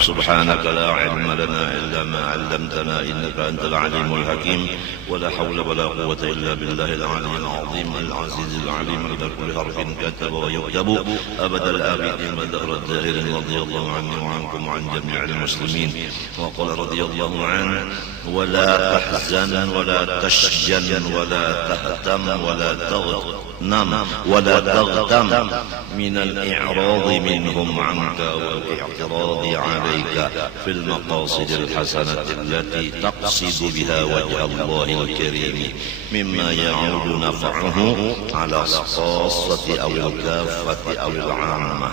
سبحانك لا علم لنا إلا ما علمتنا إنك أنت العليم الحكيم ولا حول ولا قوة إلا بالله العلي العظيم العزيز العليم عند كل حرف كتب ويكتب أبد الآبدين والدهر الداهر رضي الله عني وعنكم وعن جميع المسلمين. وقال رضي الله عنه ولا تحزن ولا تشجن ولا تهتم ولا تغنم ولا تغتم من الإعراض منهم عنك والاعتراض عليك في المقاصد الحسنة التي تقصد بها وجه الله الكريم مما يعود نفعه على الخاصة أو الكافة أو العامة.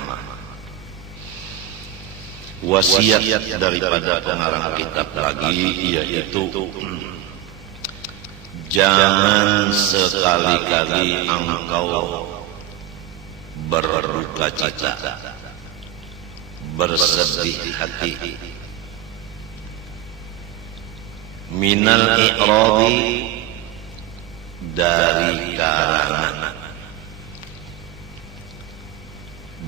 Wasiat daripada pengarang kitab lagi yaitu jangan sekali-kali engkau berduka cita, bersedih hati minal i'radi dari karena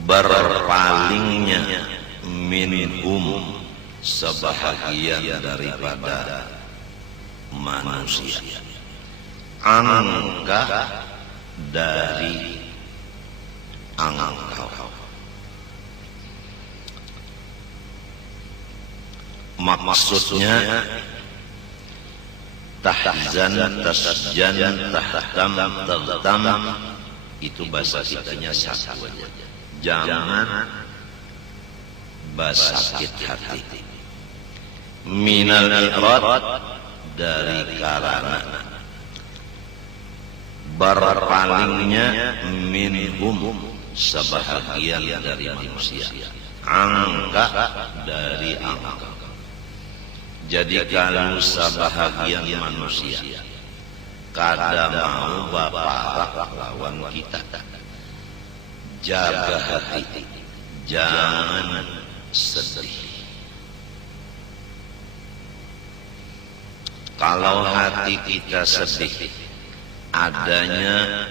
berpalingnya minhum sebahagian daripada manusia, angka dari engkau. Maksudnya tahzan, tasjan, tahtam, tagtam itu bahasa kitanya satu aja. Jangan bersakit hati. Minal i'rad dari karena berpalingnya minhum sebahagian dari manusia, angka dari angka. Jadi kalau sebahagian manusia kada mau bapak lawan kita, jaga hati, jangan sedih. Kalau hati kita sedih adanya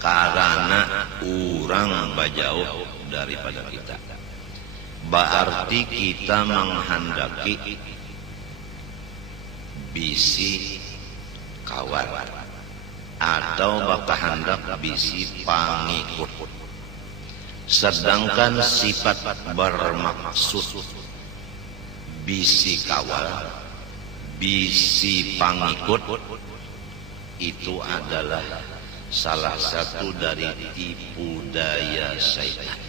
karena orang bajauh daripada kita, berarti kita menghendaki bisi kawan atau bakahandak bisi pangikut. Sedangkan sifat bermaksud bisi kawan, bisi pangikut itu adalah salah satu dari tipu daya syaitan.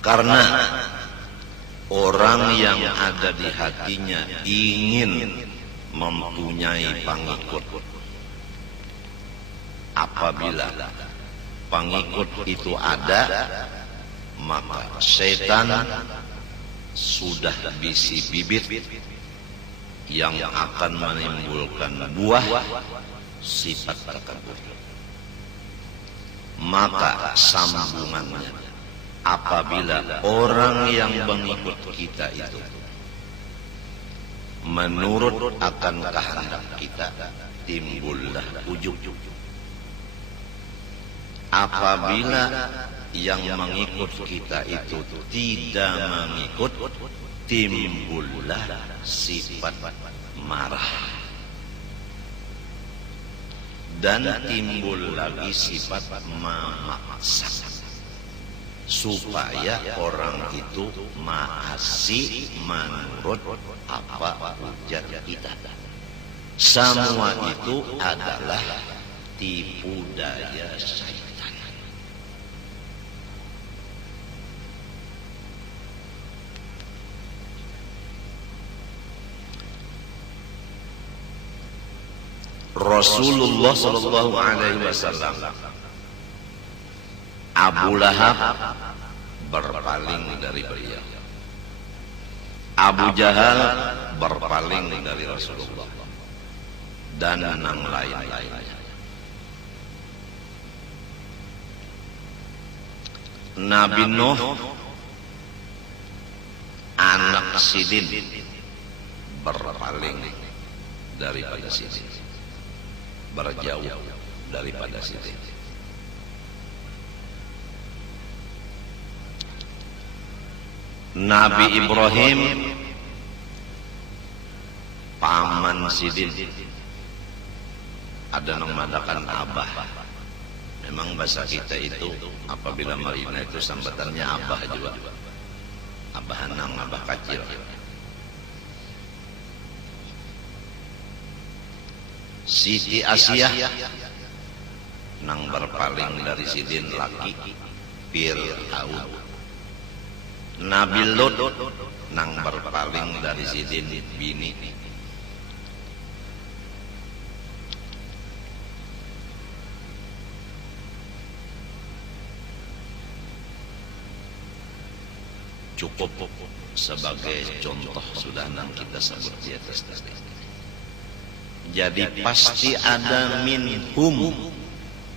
Karena orang yang ada di hatinya ingin mempunyai pengikut, apabila pengikut itu ada, maka setan sudah bisi bibit yang akan menimbulkan buah sifat takabur. Maka sambungannya, apabila orang yang mengikut kita itu menurut akan kehendak kita, timbullah ujub. Apabila yang mengikut kita itu tidak mengikut, timbullah sifat marah, dan timbul lagi sifat memaksa supaya orang itu maasi menurut apa ujar kita. Semua itu adalah tipu daya syaitan. Rasulullah sallallahu alaihi wasallam, Abu Lahab berpaling dari beliau, Abu Jahal berpaling dari Rasulullah, dan yang lain-lainnya. Nabi Nuh anak Sidin berpaling daripada Sidin, berjauh daripada Sidin. Nabi Ibrahim paman sidin ada nang madakan abah. Memang bahasa kita itu apabila marina itu sambatannya abah juga, abah nang abah kecil. Siti Asia nang berpaling dari sidin laki Fir'aun. Nabi Lut nang berpaling dari sidin bini. Cukup sebagai contoh sudah nang kita sebut di atas tadi. Jadi pasti ada minhum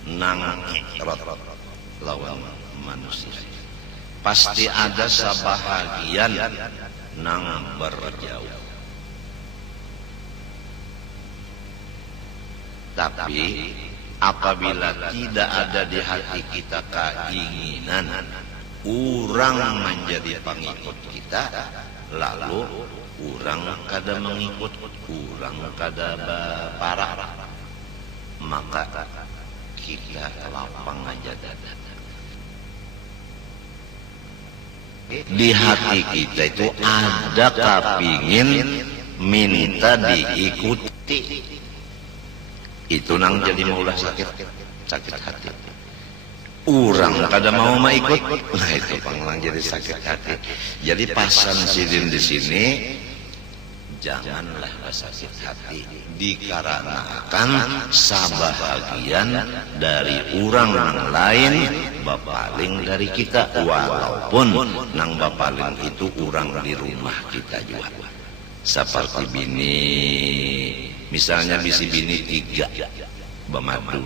nang ikrat lawan manusia. Pasti ada sebahagian nang berjauh. Tapi apabila tidak ada di hati kita keinginan orang menjadi pengikut kita, lalu orang kada mengikut, orang kada parah, maka kita lapang aja dada. Di hati kita itu ada kepingin minta diikuti, itu nang jadi maulah sakit hati. Orang kada mau ikut, nah itu panglang jadi sakit hati. Jadi pasan sidin di sini, janganlah sakit hati, dikarenakan sebahagian dari orang yang lain bapaling dari kita, walaupun nang bapaling itu orang di rumah kita juga. Seperti bini, misalnya bisi bini 3 bamadu.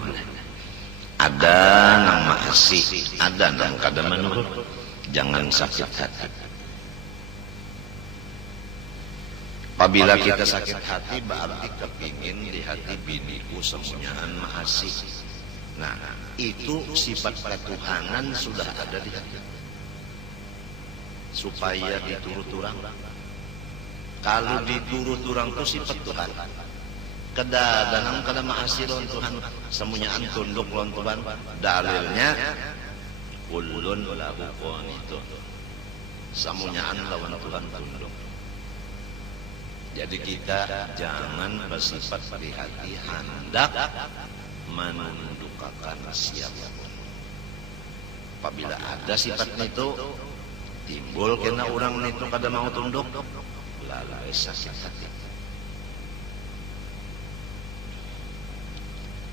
Ada nang maasi, ada nang kada menurut. Jangan sakit hati. Apabila kita sakit hati, berarti kepingin di hati biniku semuanyaan maasi. Nah, itu sifat ketuhanan sudah ada di hati. Supaya diturut orang. Kalau diturut orang itu sifat Tuhan. Kada danang kada maasi lawan Tuhan, semuanyaan tunduk lawan Tuhan. Dalilnya kullun lahu qanitun, semuanyaan lawan Tuhan tunduk. Jadi kita jangan bersifat di hati hendak menundukkan siapapun. Apabila ada sifat itu timbul kena orang itu kada mau tunduk, lalu sakit hati.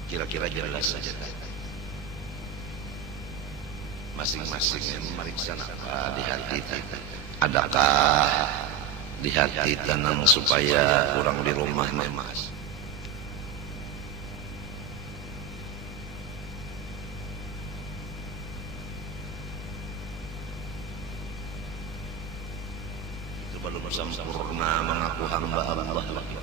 Kira-kira jelas saja. Masing-masing yang meriksa apa di hati kita. Adakah di hati tenang supaya orang di rumah memas? Itu belum sempurna mengaku hamba Allah lagi.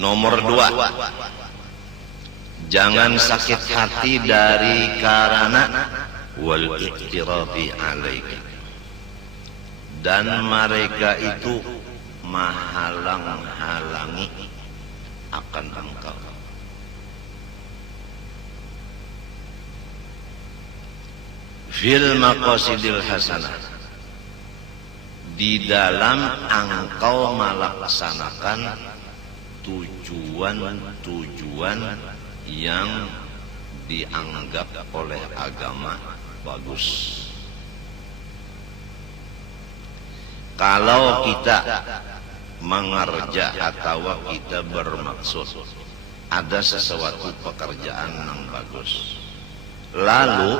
Nomor 2, jangan sakit hati dari karena wal iqtirafi alaika, dan mereka itu menghalang-halangi akan engkau. Fil maqasidil hasanah, di dalam engkau melaksanakan tujuan-tujuan yang dianggap oleh agama bagus. Kalau kita mengerja atau kita bermaksud ada sesuatu pekerjaan yang bagus, lalu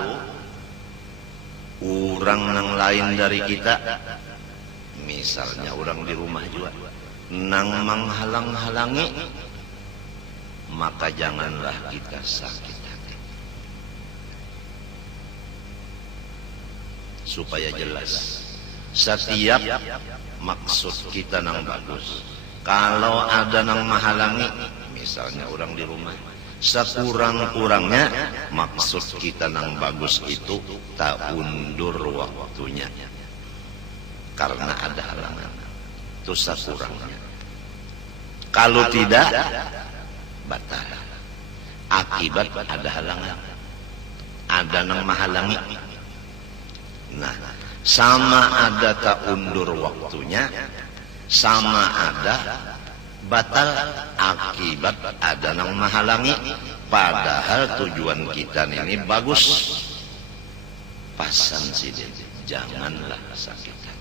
orang yang lain dari kita, misalnya orang di rumah juga, nang menghalang-halangi, maka janganlah kita sakit hati. Supaya jelas, setiap maksud kita nang bagus, kalau ada nang menghalangi, misalnya orang di rumah, Sekurang-kurangnya maksud kita nang bagus itu tak undur waktunya karena ada halangan. Itu sekurangnya. Kalau tidak, batal. Akibat ada halangan. Ada nang menghalangi. Nah, sama ada tak undur waktunya, sama ada batal akibat ada nang menghalangi. Padahal tujuan kita ini bagus. Pasan sidin, janganlah sakit hati.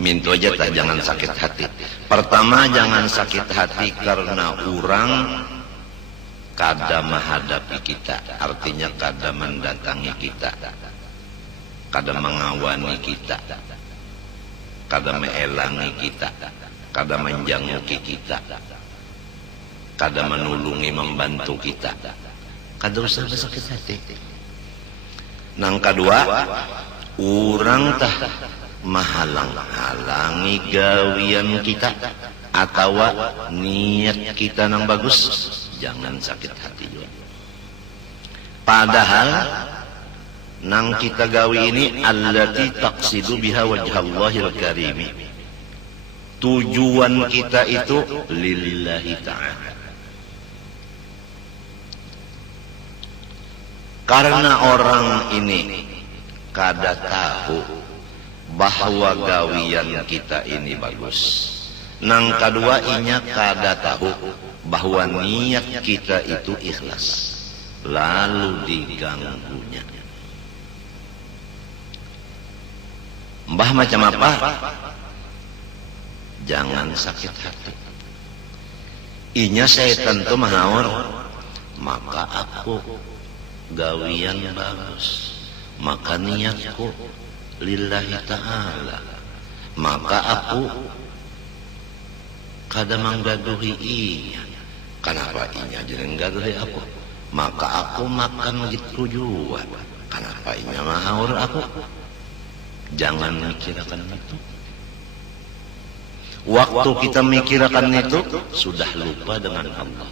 Minta aja tak jangan sakit hati. Pertama jangan sakit hati karena orang kada menghadapi kita, artinya kada mendatangi kita, kada mengawani kita, kada meelangi kita, kada menjanguki kita, kada menulungi membantu kita, kada usah sakit hati. Nang kedua, orang tah menghalang-halangi gawian kita atau niat kita nang bagus, jangan sakit hati juga. Padahal nang kita gawi ini allati taqsidu biha wajhallahil karimi, tujuan kita itu lillahi ta'ala. Karena orang ini kada tahu bahwa gawian kita ini bagus. Nang kedua inya kada tahu bahwa niat kita itu ikhlas, lalu diganggunya. Mbah macam apa? Jangan sakit hati. Inya setan tu mahawar, maka aku gawian bagus, maka niatku lillahi ta'ala, maka aku kada menggaduhi inya. Kenapa inya jangan gaduhi aku? Maka aku makan gitu juga. Kenapa inya mahawar aku? Jangan mikirkan itu. Waktu kita mikirkan itu sudah lupa dengan Allah.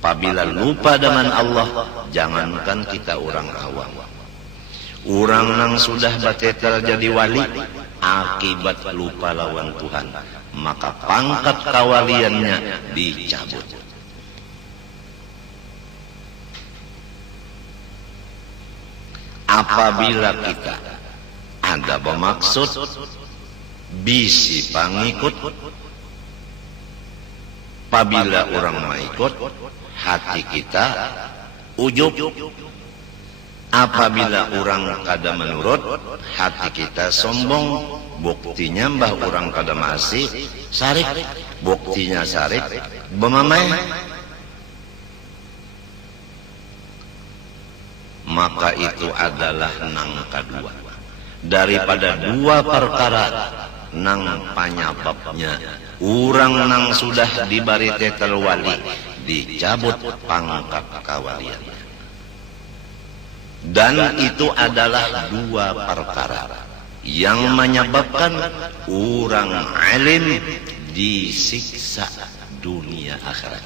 Apabila lupa dengan Allah, jangankan kita orang awam, orang yang sudah batetel jadi wali akibat lupa lawan Tuhan, maka pangkat kawaliannya dicabut. Apabila kita ada bermaksud bisi pangikut, apabila orang mengikut, hati kita ujub. Apabila orang kada menurut, hati kita sombong. Buktinya mbah orang kada masih sarik, buktinya sarik bemamai. Maka itu adalah nang kedua daripada dua perkara nang penyebabnya orang nang sudah diberi titel wali dicabut pangkat kawaliannya. Dan itu adalah dua perkara yang menyebabkan orang alim disiksa dunia akhirat.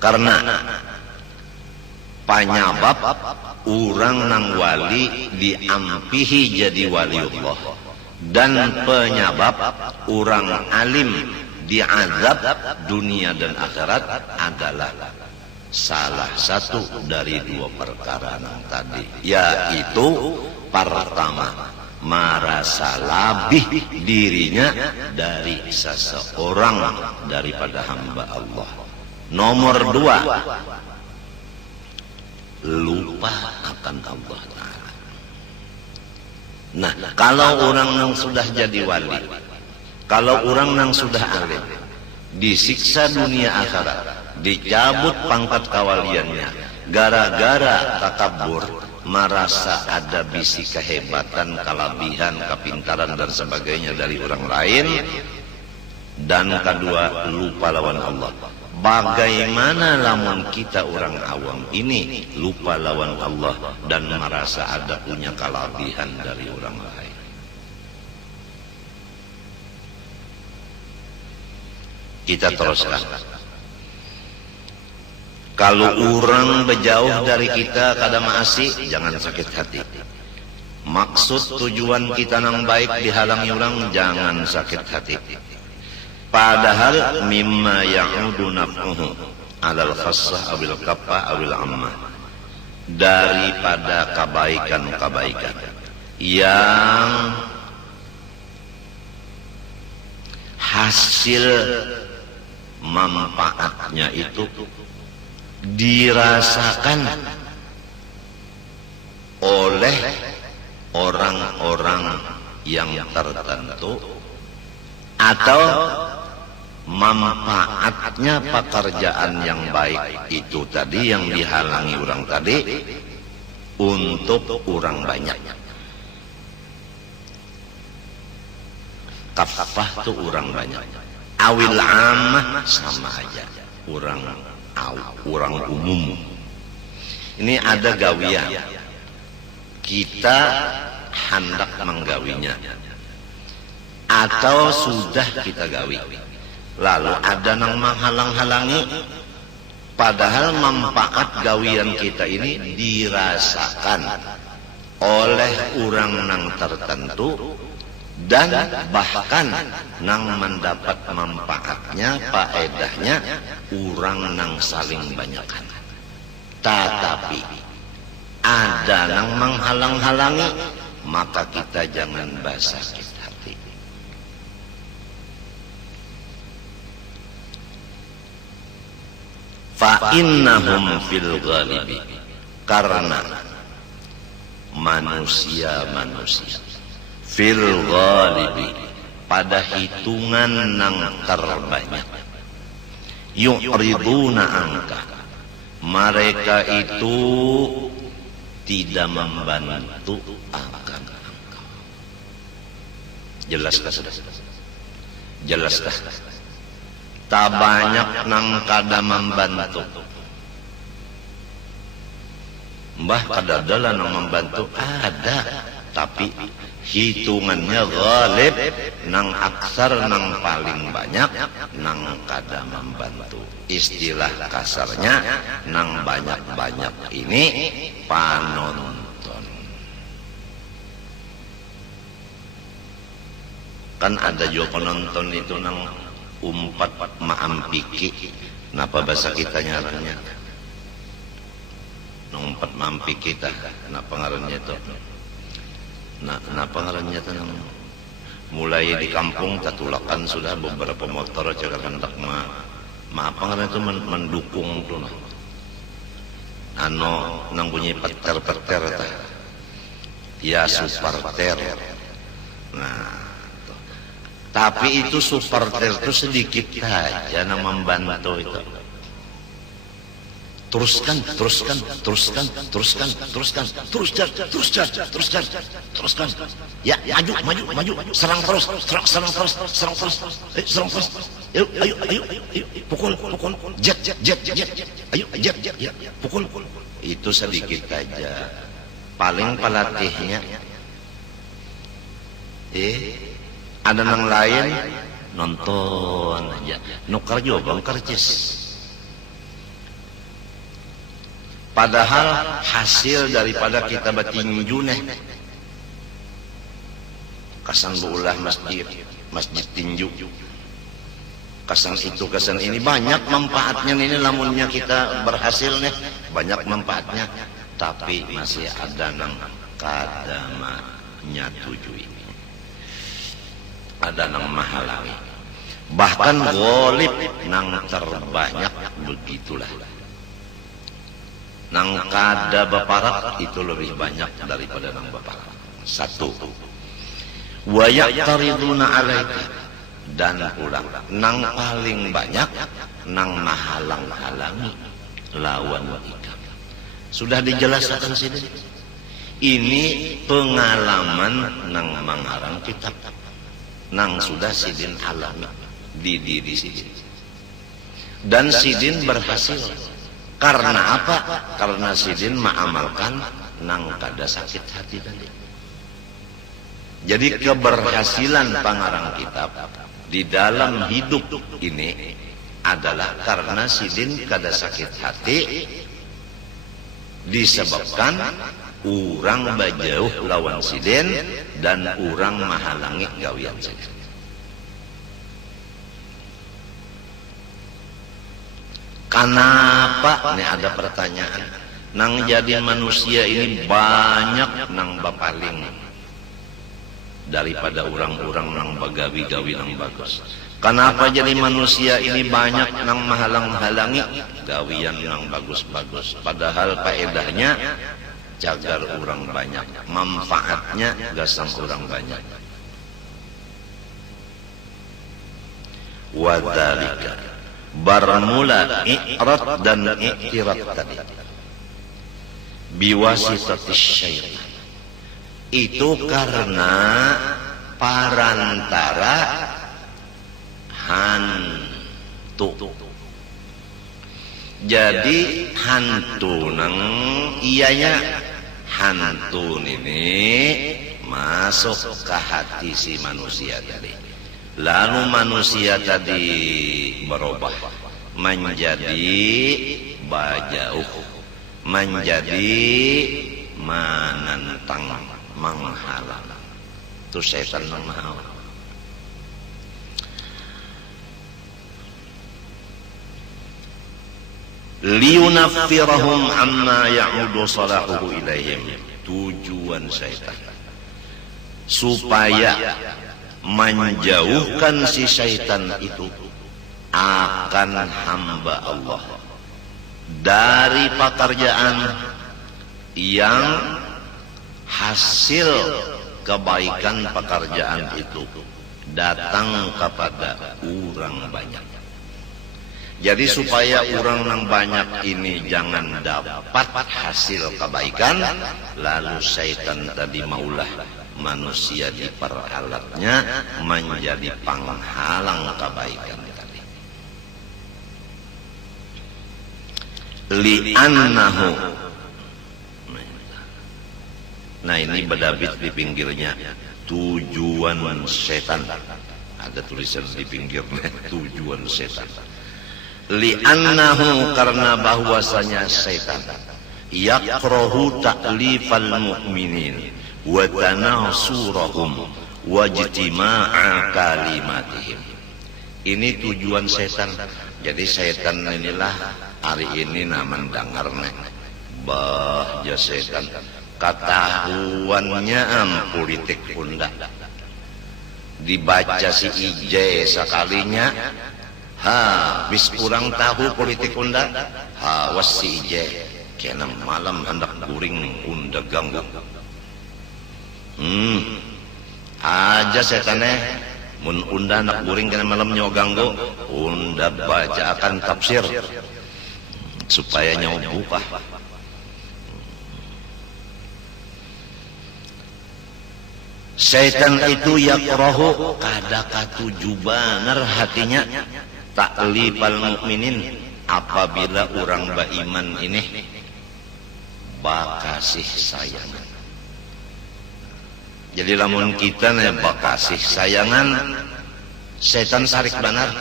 Karena penyebab orang nang wali diampihi jadi waliullah, dan penyebab orang alim diazab dunia dan akhirat adalah salah satu dari dua perkara yang tadi, yaitu pertama merasa lebih dirinya dari seseorang daripada hamba Allah. Nomor dua, lupa akan Allah Ta'ala. Nah, kalau orang yang sudah jadi wali, kalau orang yang sudah alim, disiksa dunia akhirat, dicabut pangkat kawaliannya gara-gara takabur, merasa ada bisi kehebatan, kelebihan, kepintaran dan sebagainya dari orang lain. Dan kedua, lupa lawan Allah. Bagaimana lamun kita orang awam ini lupa lawan Allah dan merasa ada punya kelebihan dari orang lain? Kita teruskan. Kalau orang berjauh dari kita kada maasi, jangan sakit hati. Maksud tujuan kita nang baik dihalangi orang, jangan sakit hati. Padahal mimma ya'udu naf'uhu alal khassah awil kaffah awil ammah, daripada kebaikan-kebaikan yang hasil manfaatnya itu dirasakan oleh orang-orang yang tertentu, atau manfaatnya pekerjaan yang baik itu tadi yang dihalangi orang tadi untuk orang banyak. Kafah itu orang banyak, awil ammah sama aja, orang umum. Ini ada gawian, kita hendak menggawinya atau sudah kita gawi, lalu ada yang menghalang-halangi, padahal manfaat gawian kita ini dirasakan oleh orang yang tertentu, dan bahkan nang mendapat manfaatnya, faedahnya orang nang saling banyakkan. Tetapi ada nang menghalang-halangi, maka kita jangan sakit hati. Fa innahum fil ghalibi, karena manusia fil ghalibi, pada hitungan nang terbanyak, yu'riduna angka, mereka itu tidak membantu akan engkau. Jelaskah sudah? Jelaskah? Tak banyak nang kada membantu. Mbah kada adalah nang membantu, ada, tapi hitungannya ghalib, nang aksar, nang paling banyak, nang kada membantu. Istilah kasarnya, nang banyak-banyak ini panonton. Kan ada juga penonton itu nang umpat maampiki, napa bahasa kita nyarannya? Nang umpat maampiki kita, napa ngarannya itu? Nah pengarannya tenang, mulai di kampung tatulakan sudah beberapa motor cakap hendak apa ngarannya itu mendukung tuh nah, nang bunyi peter tah, ya superter. Nah, tapi itu superter itu sedikit saja nang membantu itu. Teruskan, ya, maju, serang terus, ayo, pukul, jet, ayo, jet, pukul, itu sedikit aja, paling pelatihnya, ada yang lain nonton aja, nukar juga bang karcis. Padahal hasil daripada kita bertinju nih, kasan beulah masjid tinju, kasan itu kasan ini banyak manfaatnya ini, lamunnya kita berhasil nih banyak manfaatnya, tapi masih ada nang kada nyetujui, ada nang menghalangi, bahkan ghalib nang terbanyak begitulah. Nang kada baparak itu lebih banyak daripada nang baparak. Satu, wa yaqtariduna alaika, dan ulang nang paling banyak nang mahalang-halangi lawan ika. Sudah dijelaskan sini. Ini pengalaman nang mangarang kitab, nang sudah sidin alami di diri sidin, dan sidin berhasil. Karena apa? Karena sidin mengamalkan nang kada sakit hati tadi. Jadi keberhasilan pangarang kitab di dalam hidup ini adalah karena sidin kada sakit hati disebabkan urang bajauh lawan sidin dan urang mahalangi gawian sidin. Kenapa? Ini ada pertanyaan. Nang jadi manusia ini banyak nang bapaling daripada orang-orang nang bagawi-gawi nang bagus. Kenapa jadi manusia ini banyak nang menghalang-halangi gawian nang bagus-bagus? Padahal faedahnya jagar orang banyak, manfaatnya gasang orang banyak. Wadhalika, bermula i'rad dan i'tirad tadi biwasitatis syaitan, itu karena parantara hantu. Jadi hantu nang ianya hantu ini masuk ke hati si manusia tadi. Lalu manusia tadi berubah menjadi bajauh, menjadi menentang, menghalang. Itu setan menghalang. Liyunaffirahum amma ya'udu salahuhu ilaihim. Tujuan syaitan supaya menjauhkan si syaitan itu akan hamba Allah dari pekerjaan yang hasil kebaikan pekerjaan itu datang kepada orang banyak. Jadi supaya orang yang banyak ini jangan dapat hasil kebaikan, lalu syaitan tadi maulah manusia diperalatnya menjadi penghalang kebaikan tadi. Li'annahu, nah ini berdabit di pinggirnya, tujuan setan. Ada tulisan di pinggirnya, tujuan setan. Li'annahu, karena bahwasanya setan yakrahu ta'lifal mu'minin wa tanasurahum wa ijtima'a kalimatihim. Ini tujuan setan. Jadi setan inilah hari ini naman dengarnya bah ya setan ketahuannya politik unda dibaca si IJ sekalinya bis kurang tahu politik unda was si IJ kena malam hendak guring unda ganggu aja setannya mun unda nak guring kena malam nyawa ganggu unda baca akan tafsir supaya nyawa buka. Setan itu yakrahu kada katuju banar hatinya ta'lifal mukminin, apabila orang beriman ini bakasih sayangan. Jadi lamun kita nih bakasih sayangan, setan sarik banar.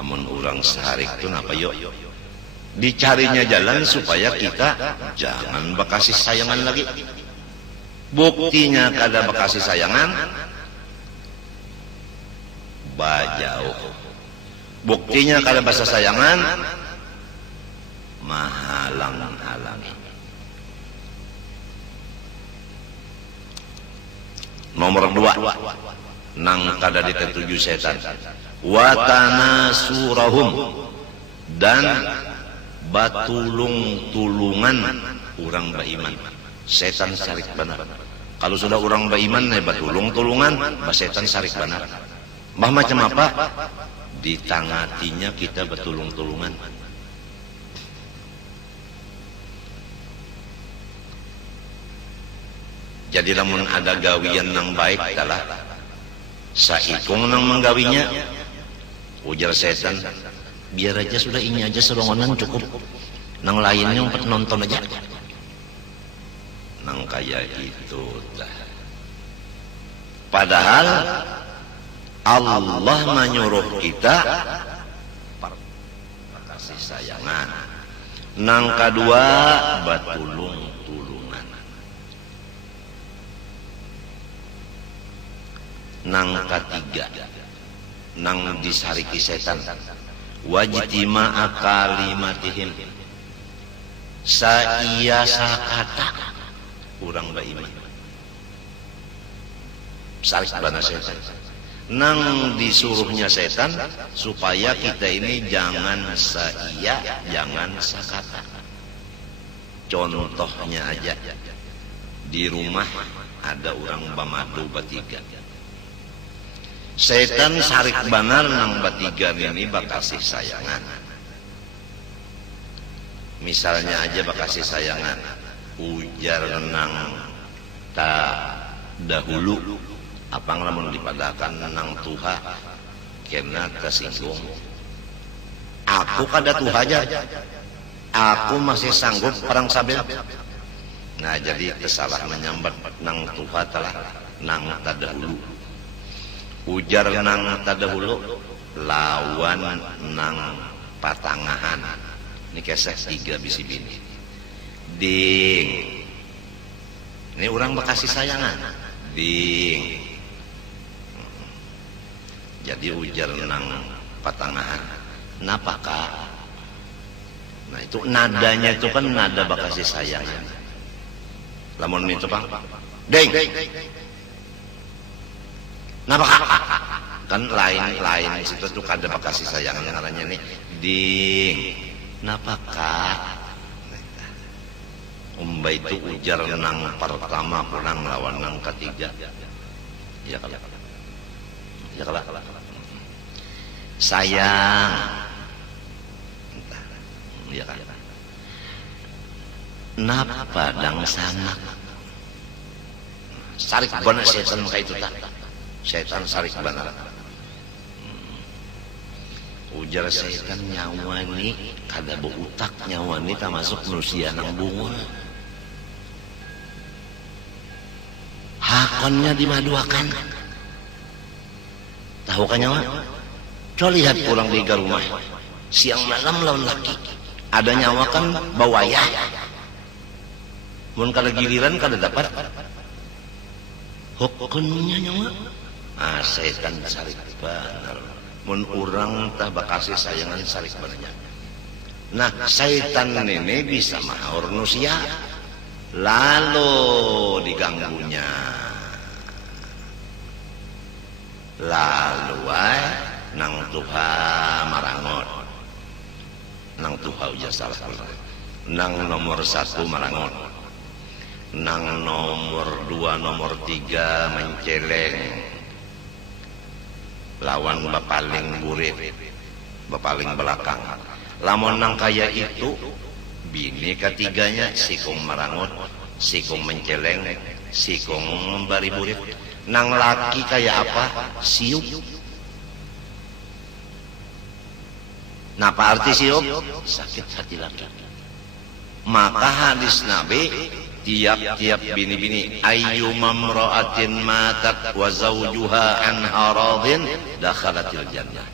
Amun orang sarik itu napa yuk? Dicarinya jalan supaya kita jangan bakasih sayangan lagi. Buktinya kada bakasih sayangan bajauh. Buktinya kada bakasih sayangan mahalang-halangi. Nomor 2 nang kada diketuju setan, wa tanasurahum, dan batulung-tulungan orang beriman. Setan sarik banar. Kalau sudah orang beriman batulung-tulungan, setan sarik banar. Bah macam apa? Ditangatinya kita batulung-tulungan. Jadi lamun ada gawian yang baik adalah saikung nang menggawinya, ujar setan, biar aja sudah ini aja serongonan cukup, nang lainnya empat nonton aja, nang kayak gitu dah. Padahal Allah menyuruh kita kasih sayangan. Nang kedua batulung-tulungan. Nang ketiga nang disariki setan wajtima'a kalimatihim saia sakata urang baiman sarik bana setan nang disuruhnya setan supaya kita ini jangan saia jangan sakata. Contohnya aja di rumah ada orang bamadu batiga. Setan sarik banar nang batiga ini bakasih sayangan. Misalnya aja bakasih sayangan ujar nang ta dahulu apa ngelamun dipadakan nang tuha kena tersinggung. Aku kada tuha aja, aku masih sanggup perang sabel. Nah jadi kesalah menyambat nang tuha telah nang tadahulu. Ujar nang tadahulu lawan nang patangahan. Ini keseh 3 bisi bini. Ding. Ini orang bekasih sayangan. Ding. Jadi ujar nang patangahan. Napa kak? Nah itu nadanya itu kan nada bekasih sayangan. Lamun itu bang. Ding. Napa kak? Kan lain situ tuh kada bekasih sayangan yang arahnya nih. Ding. Napa kak? Umba itu ujar nang pertama kurang lawan nang ketiga. Ya kalau. Ya kalau. Sayang. Ya kan. Napa dang sanak? Sarik benar setan kayak itu tak. Setan sarik benar. Ujar setan nyawa ni kada beutak nyawa ni tak masuk manusia nang bunga. Hakonnya dimaduakan. Tahu kan nyawa? Coba lihat pulang di rumah. Siang malam lawan laki. Ada nyawa kan bawaya. Mun kada giliran kada dapat. Hakonnya nyawa. Ah setan sarik benar. Mun urang tah bakasih sayangan sarik banyak. Nah, setan ini bisa mahaur manusia. Lalu diganggunya. Lalu nang tuha marangot. Nang tuha ujar salah. Nang nomor 1 marangot. Nang nomor 2, nomor 3 menceleng. Lawan bapaling burit, bapaling belakang. Lamun nang kaya itu bini ketiganya sikung marangot, sikung menceleng, sikung membari burit. Nang laki kaya apa? Siup. Napa arti siup? Sakit hati laki. Maka hadis Nabi tiap-tiap bini-bini ayyuma imra'atin matat wa zawjuha anha radin dakhalatil jannah.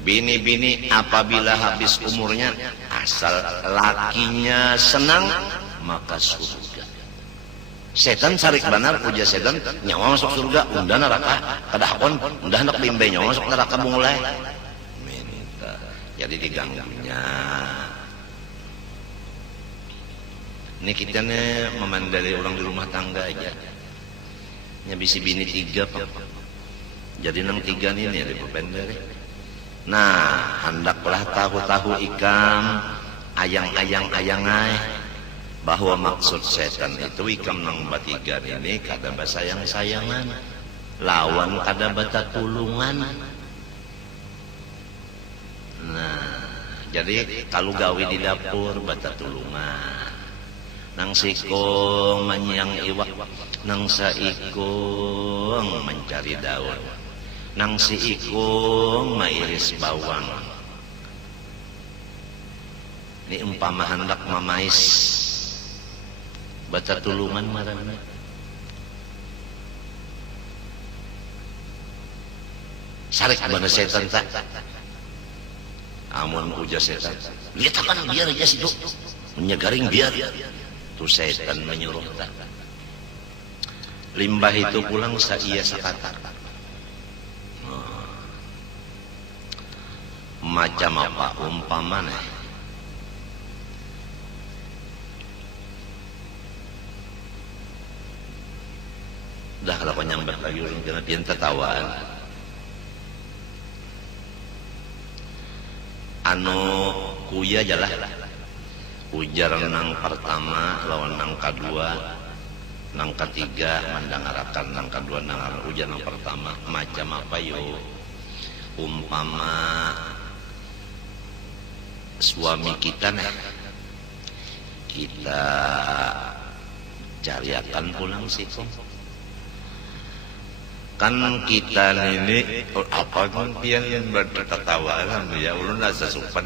Bini-bini apabila habis umurnya asal lakinya senang maka surga. Setan sarik benar puja setan nyawa masuk surga unda neraka kadahpun unda hendak bimbing nyawa masuk neraka mulai. Jadi diganggunya. Ini kita nih memandai orang di rumah tangga aja. Nyabisi bini 3 pak. Jadi nang 3 nih ada berbeda. Nah, hendaklah tahu-tahu ikam ayang-ayang-ayangai bahwa maksud setan itu ikam nang batiga ini kada basayang-sayangan, lawan kada bata tulungan. Nah, jadi kalau gawe di dapur bata tulungan. Nang sikong manyang iwak, nang saikong mencari daun, nang siikong mairis bawang. Ini umpama hendak mamais bata tulungan marana. Sarek bana setan tak. Amun uja setan. Lihat apa biar aja situ. Menyegaring biar. Tu setan menyuruh tak. Limbah itu pulang saia sakata. Macam apa umpamanya? Dah kalau penyambat lagi orang kena pian tertawaan. Anu kuya jalah. Ujar nang pertama lawan nang kedua, nang ketiga mandang arakan, nang kedua nang ujar nang pertama. Macam apa yo? Umpama suami kita nih, kita cariakan pulang sih kok. Kan kita ini apa kan pian bertertawa kan ya ulun asa sopan.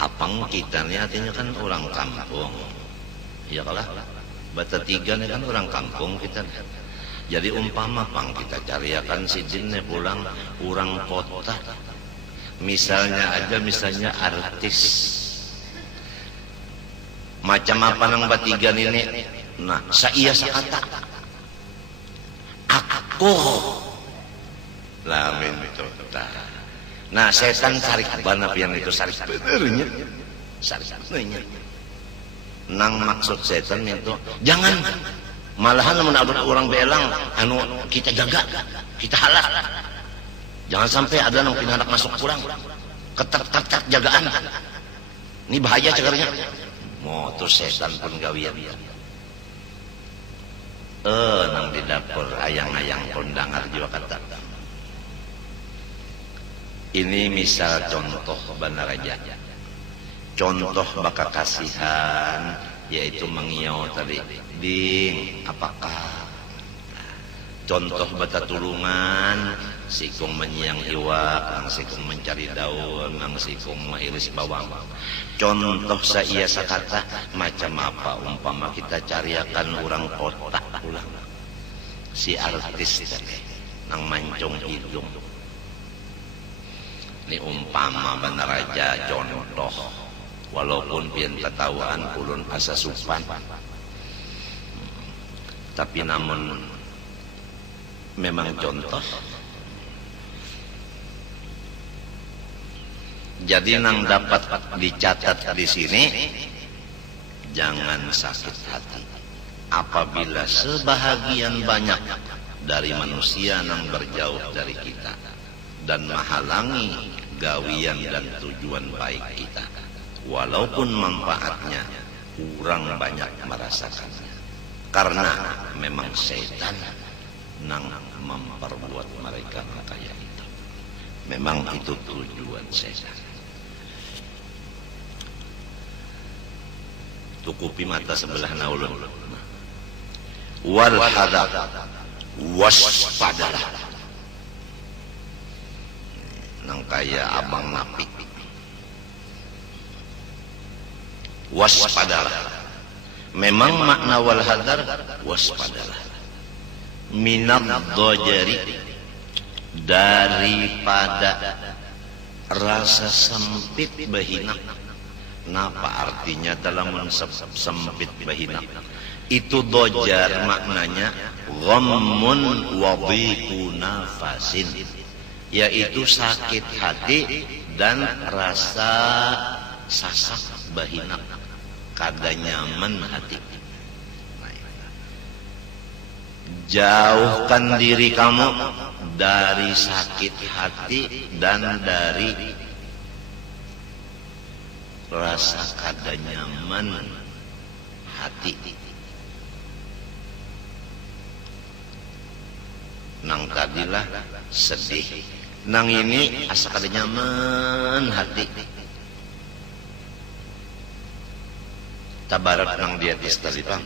Apang kita nih artinya kan orang kampung. Ya kalah. Bata tiga nih kan orang kampung kita. Jadi umpama pang kita cariakan si jinnya pulang orang kota. Misalnya artis. Macam apa nang batiga ini? Nah, saia sakata. Aku lamin itu. Nah, setan sarik bana pian itu sarik benernya. Sarik benernya. Nang maksud setan itu jangan malahan mun orang belang anu kita jaga, kita halak. Jangan sampai ada nang pinadak masuk kurang. Ketat jagaan. Ini bahaya cegarnya. Mau tuh setan pun gawian. Nang di dapur ayang-ayang kondangar juga kata. Ini misal contoh Bandar Raja. Contoh baka kasihan yaitu mengiau tadi. Ding, apakah? Contoh bata tulungan, sikung menyiang iwak, ang sikung mencari daun, ang sikung mairis bawang. Contoh saia sakata macam apa umpama kita cariakan orang kota pulang. Si artis tadi nang mancung hidung. Ini umpama Bandar Raja contoh. Walaupun pian ketawaan ulun asa supan. Tapi namun memang contoh. Jadi nang dapat dicatat di sini, jangan sakit hati. Apabila sebahagian banyak dari manusia nang berjauh dari kita dan menghalangi gawian dan tujuan baik kita, walaupun manfaatnya kurang banyak merasakannya, karena memang setan nang memperbuat mereka kaya itu. Memang itu tujuan setan. Tukupi mata sebelah naulun. Wal hadar, waspadalah. Nang kaya abang napi. Waspadalah. Memang makna wal hadar waspadalah. Minad dhajari, daripada rasa sempit bahina. Napa artinya dalam sempit bahina? Itu dojar maknanya ghammun wa dhiqu nafasin, yaitu sakit hati dan rasa sasak bahina, kada nyaman hati. Jauhkan diri kamu dari sakit hati dan dari rasa kada nyaman hati. Nang tadilah sedih, nang ini asa kada nyaman hati. Tabarat nang di atas tadi bang,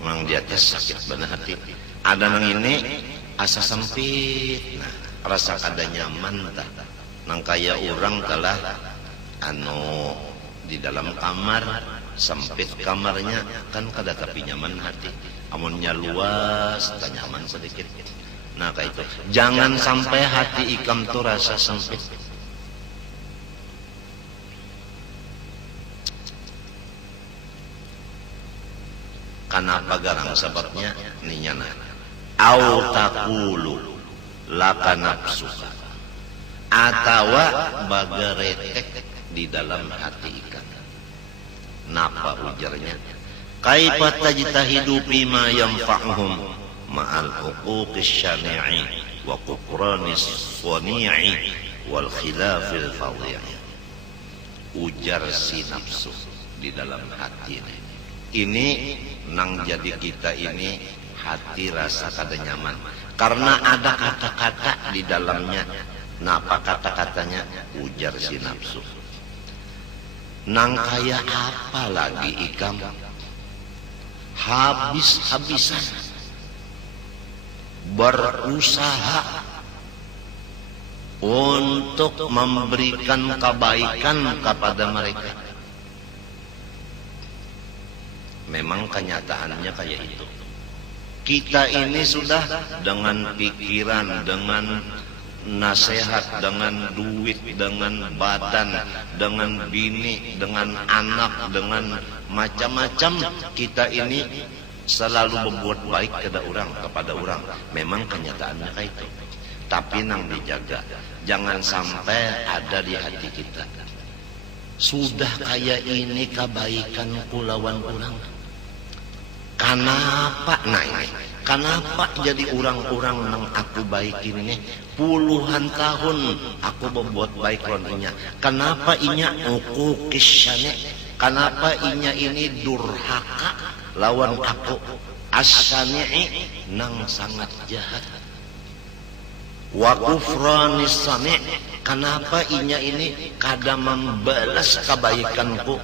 nang di atas sakit benar hati. Ada nang ini asa sempit, nah, rasa kada nyaman tak. Nang kaya orang telah anu di dalam kamar sempit kamarnya kan kada tapi nyaman hati. Amunnya luas tak nyaman sedikit. Nah kayak itu. Jangan sampai hati ikam tuh rasa sempit. Kenapa garang sebabnya ninyana? Au taqulu laka nafsuka, atawa bagaretek di dalam hati ikam. Napa ujarnya? Kaifa tajtahidu bima yanfa'uhum ma'al huquqis syani'i wa kufranis sani'i wal khilafil fadhi'i. Ujar si nafsu di dalam hati ini nang jadi kita ini hati rasa kada nyaman karena ada kata-kata di dalamnya. Napa kata-katanya? Ujar si nafsu, nang kaya apa lagi ikam habis-habisan berusaha untuk memberikan kebaikan kepada mereka. Memang kenyataannya kayak itu. Kita ini sudah dengan pikiran, dengan nasihat, dengan duit, dengan badan, dengan bini, dengan anak, dengan macam-macam, kita ini selalu berbuat baik kepada orang. Memang kenyataannya kayak itu. Tapi nang dijaga, jangan sampai ada di hati kita, sudah kayak ini kebaikanku lawan orang. Kenapa? Nah ini, kenapa jadi orang-orang nang aku baik ini? Puluhan tahun aku berbuat baik lawan inya. Kenapa inya uku kisyane? Kenapa inya ini durhaka lawan aku? Asyani nang sangat jahat. Wa kufranis sani, kenapa inya ini kada membalas kebaikanku?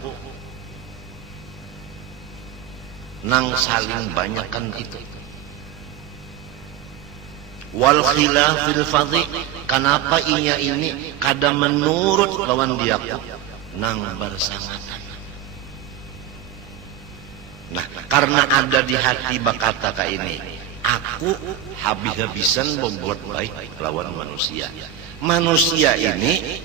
Nang saling banyakkan itu. Wal khilafil fadhi, kenapa inya ini kada menurut lawan diaku? Nang bersangatan. Nah, karena ada di hati bakata ka ini, aku habis-habisan membuat baik lawan manusia. Manusia ini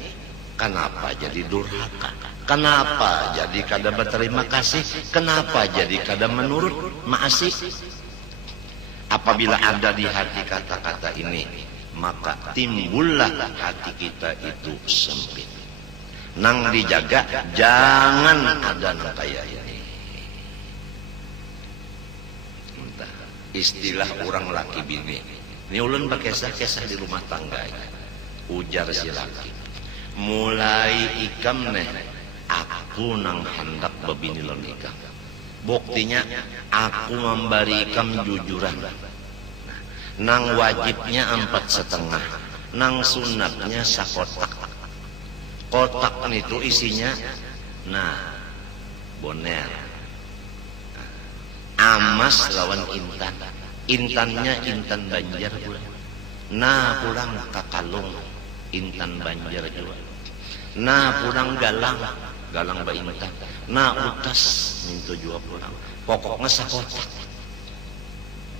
kenapa jadi durhaka? Kenapa jadi kada berterima kasih? Kenapa jadi kada menurut maasih? Apabila ada di hati kata-kata ini, maka timbullah hati kita itu sempit. Nang dijaga, jangan ada nang kaya ini. Istilah orang laki bini. Ini ulun berkesah-kesah di rumah tangga. Ujar si laki, mulai ikam nih, aku nang hendak bebini lawan ikam. Buktinya aku memberi ikam jujuran. Nang wajibnya 4,5, nang sunatnya sakotak. Kotak itu isinya, nah, boner, amas lawan intan. Intannya intan Banjar pula. Nah pulang kakalung, intan Banjar juga. Nah pulang galang, galang ba intan. Nah utas minto juga pulang. Pokoknya sakotak,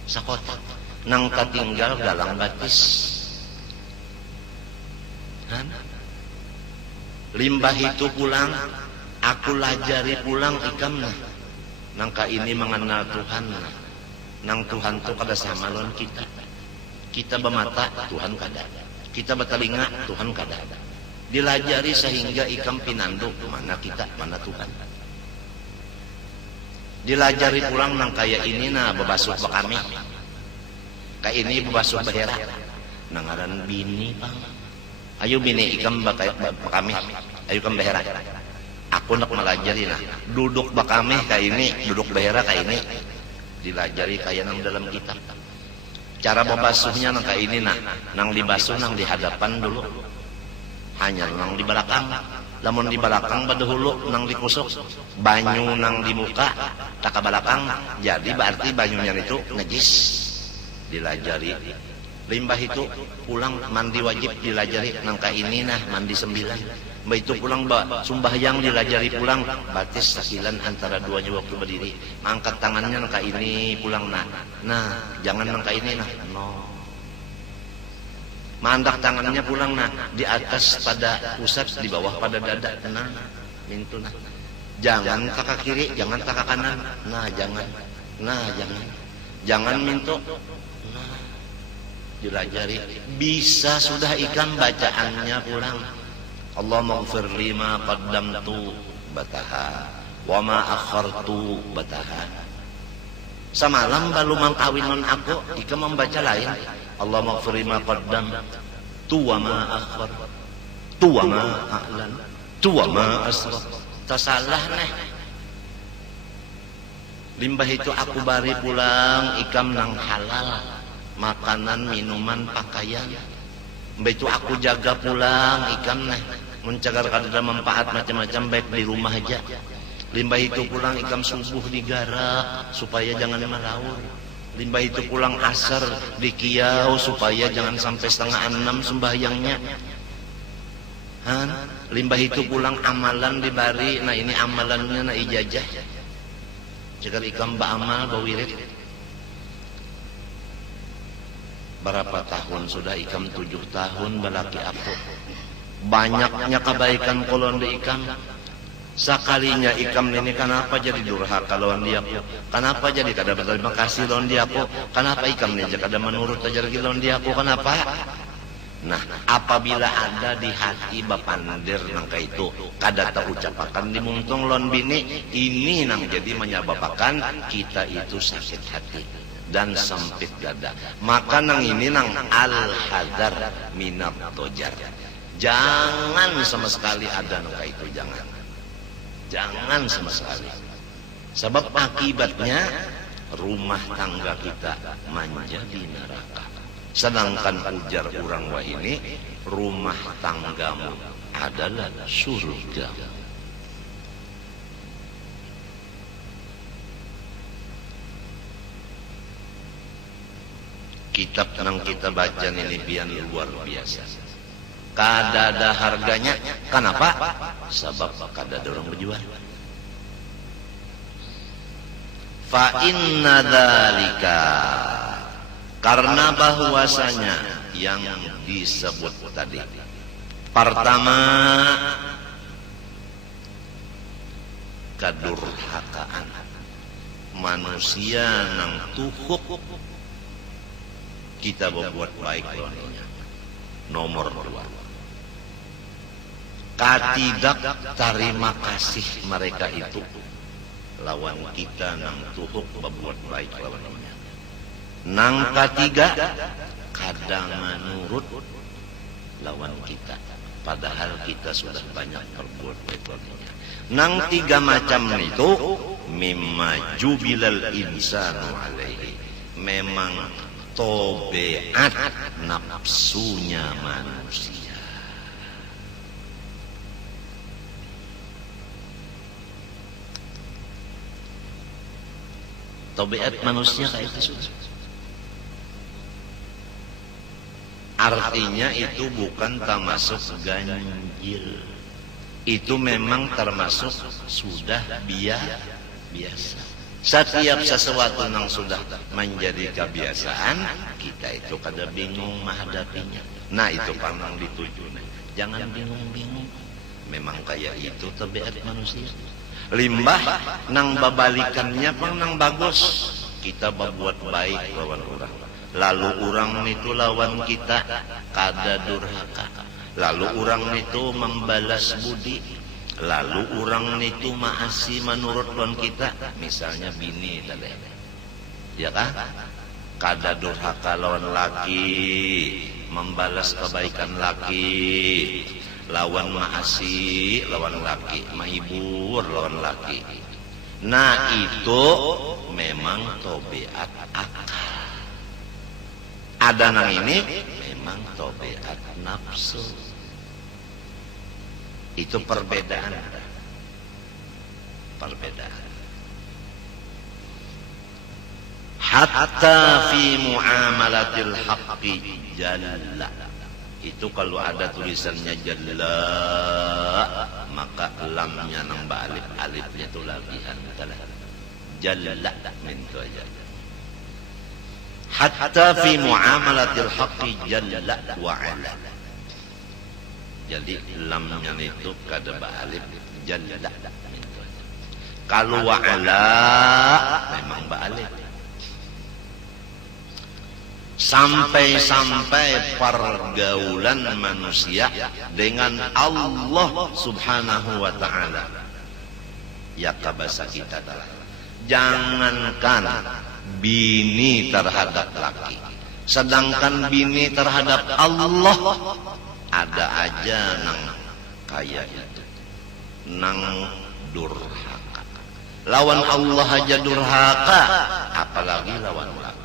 sakotak. Nang katinggal galang batis. Limbah itu pulang, aku lajari pulang ikam nah. Nangka ini mengenal Tuhan. Nang Tuhan tu kada sama lawan kita. Kita bermata, Tuhan kada. Kita bertelinga, Tuhan kada. Dilajari sehingga ikam pinanduk, mana kita, mana Tuhan. Dilajari pulang nang kaya ini nah bebasuh bakami. Kaya ini bebasuh bahera. Nangaran bini bang. Ayo bini ikam bakami. Ayo ikam bahera. Aku nak melajari nah. Duduk bakami kaya ini, duduk bahera kaya ini. Dilajari kaya nang dalam kitab. Cara membasuhnya nang kaya ini nah. Nang dibasuh nang di hadapan dulu. Hanya nang di belakang. Lamun di belakang badahulu nang dikusuk. Banyu nang di muka tak ke belakang. Jadi berarti banyunya itu najis. Dilajari. Limbah itu pulang mandi wajib dilajari nang kaya ini nah mandi 9. Mbak itu pulang mbak sumbahyang dilajari pulang batis sakilan antara duanya waktu berdiri. Angkat tangannya nang kaya ini pulang nah. Nah jangan nang kaya ini nah. No. Mandak tangannya pulang nah di atas pada pusat, di bawah pada dada. Nah, mintu nah. Jangan kakak kiri, jangan kakak kanan. Nah, jangan. Nah, jangan. Jangan mintu. Nah, jelajari. Bisa sudah ikam bacaannya pulang. Allahumma ighfir lima qaddamtu bataha wa ma akhartu bataha. Semalam baru mangkawinon aku, ikam membaca lain. Allahumma ighfir lima qaddamtu wa ma akhartu wa ma a'lantu wa ma asrartu. Tasalah neh. Limbah itu aku bari pulang ikam nang halal, makanan, minuman, pakaian. Limbah itu aku jaga pulang ikam neh, mencagar kada manfaat macam-macam baik di rumah aja. Limbah itu pulang ikam subuh digarap supaya jangan malaur. Limbah itu pulang asar di kiau supaya jangan sampai 5:30 sembahyangnya. Limbah itu pulang amalan dibari. Nah ini amalannya na ijazah. Jika ikam ba'amal bawirid. Berapa tahun sudah ikam? 7 tahun balaki aku. Banyaknya kebaikan kolon di ikam. Sekalinya ikam ini kenapa jadi durhaka lawan dia aku? Kenapa jadi kada berterima kasih lawan dia aku? Kenapa ikam ini kada menurut ajar lawan dia aku? Kenapa? Nah, apabila ada di hati bapandir nangka itu kada terucapakan dimuntung lon bini, ini nang jadi menyebabkan kita itu sakit hati dan sempit dada. Maka nang ini nang al-hadar minat tojar. Jangan sama sekali ada nangka itu, jangan sama sekali. Sebab akibatnya rumah tangga kita menjadi neraka. Sedangkan ujar orang wah ini, rumah tanggamu adalah surga. Kitab yang kita baca ini biar luar biasa. Kada ada harganya. Kenapa? Sebab kada ada orang berjual. Fa inna dzalika, karena bahwasanya yang disebut tadi, pertama kedurhakaan manusia nang tuhuk kita berbuat baik lawannya. Nomor 2, katidak terima kasih mereka itu lawan kita nang tuhuk berbuat baik lawannya. Nang ketiga, kadang menurut lawan kita, padahal kita sudah banyak berbuat baik lawannya. Nang 3 macam itu mimma jubilal insanu alaihi, memang tobeat nafsunya manusia. Tobeat manusia kayak itu sudah. Artinya itu bukan termasuk ganjil. Itu memang termasuk sudah biasa. Setiap sesuatu yang sudah menjadi kebiasaan, kita itu kada bingung menghadapinya. Nah itu pandang dituju. Jangan bingung-bingung. Memang kayak itu tabiat manusia. Limbah nang babalikannya pang nang bagus. Kita berbuat baik lawan orang. Lalu orang itu lawan kita kada durhaka. Lalu orang itu membalas budi. Lalu orang itu maasi menurut lawan kita. Misalnya bini tadi, ya kan? Kada durhaka lawan laki, membalas kebaikan laki. Lawan maasi lawan laki, mahibur lawan laki. Nah itu memang tobeat akal. Ada nang ini memang tobeat nafsu. Itu perbedaan. Hatta fi muamalatil haqqi jalla. Itu kalau ada tulisannya jalla, maka lamnya nang balik, alifnya itu labihan. Jalla mintu aja. hatta fi muamalatil haqqi jalla wa ala. Jadi lamnya itu kada ba'alif jalla. Kalau wa ala memang ba'alif. Sampai-sampai pergaulan manusia dengan Allah subhanahu wa ta'ala. Ya kabasa kita adalah jangankan bini terhadap laki, sedangkan bini terhadap Allah ada aja nang kaya itu, nang durhaka. Lawan Allah aja durhaka, apalagi lawan laki.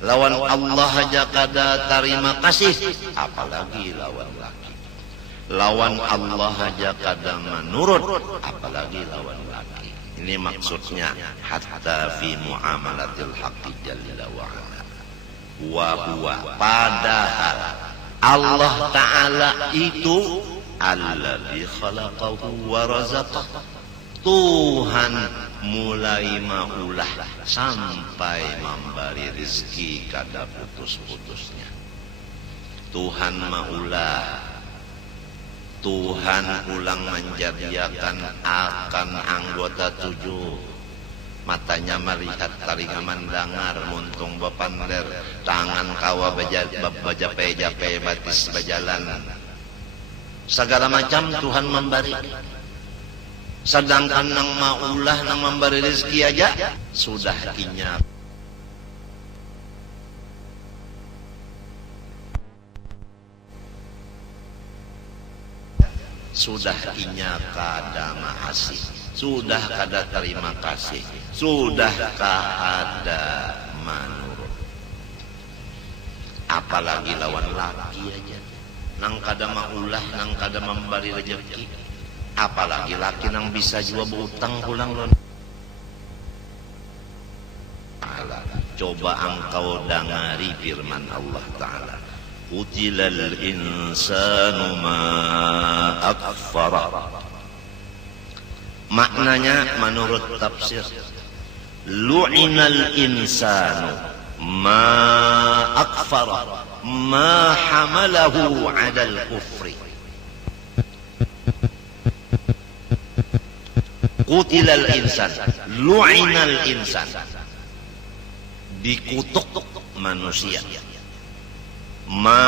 Lawan Allah aja kada terima kasih, apalagi lawan laki. Lawan Allah aja kada menurut, apalagi lawan laki. Ini maksudnya hatta fi muamalatil haqqi jalla wa ala. Wa huwa, padahal Allah Ta'ala itu alladzi khalaqahu wa razaqah. Tuhan mulai maulah sampai memberi rezeki kada putus-putusnya. Tuhan maulah, Tuhan ulang menjadikan akan anggota 7. Matanya melihat, telinga mendengar, muntung bepander, tangan kawa bajape-jape, batis berjalan. Segala macam Tuhan memberi. Sedangkan nang maulah nang memberi rezeki aja sudah inyap. Sudah inya kada mahasih, sudah kada terima kasih, sudah kada manurut. Apalagi lawan laki aja, nang kada maulah, nang kada memberi rezeki. Apalagi laki nang bisa juga berutang pulang lon. Coba engkau dengari firman Allah Ta'ala. Qutilal insanu ma akfara. Maknanya menurut tafsir, lu'inal insanu ma akfara ma hamalahu 'alal kufri. Qutilal insan, lu'inal insan, dikutuk manusia. Ma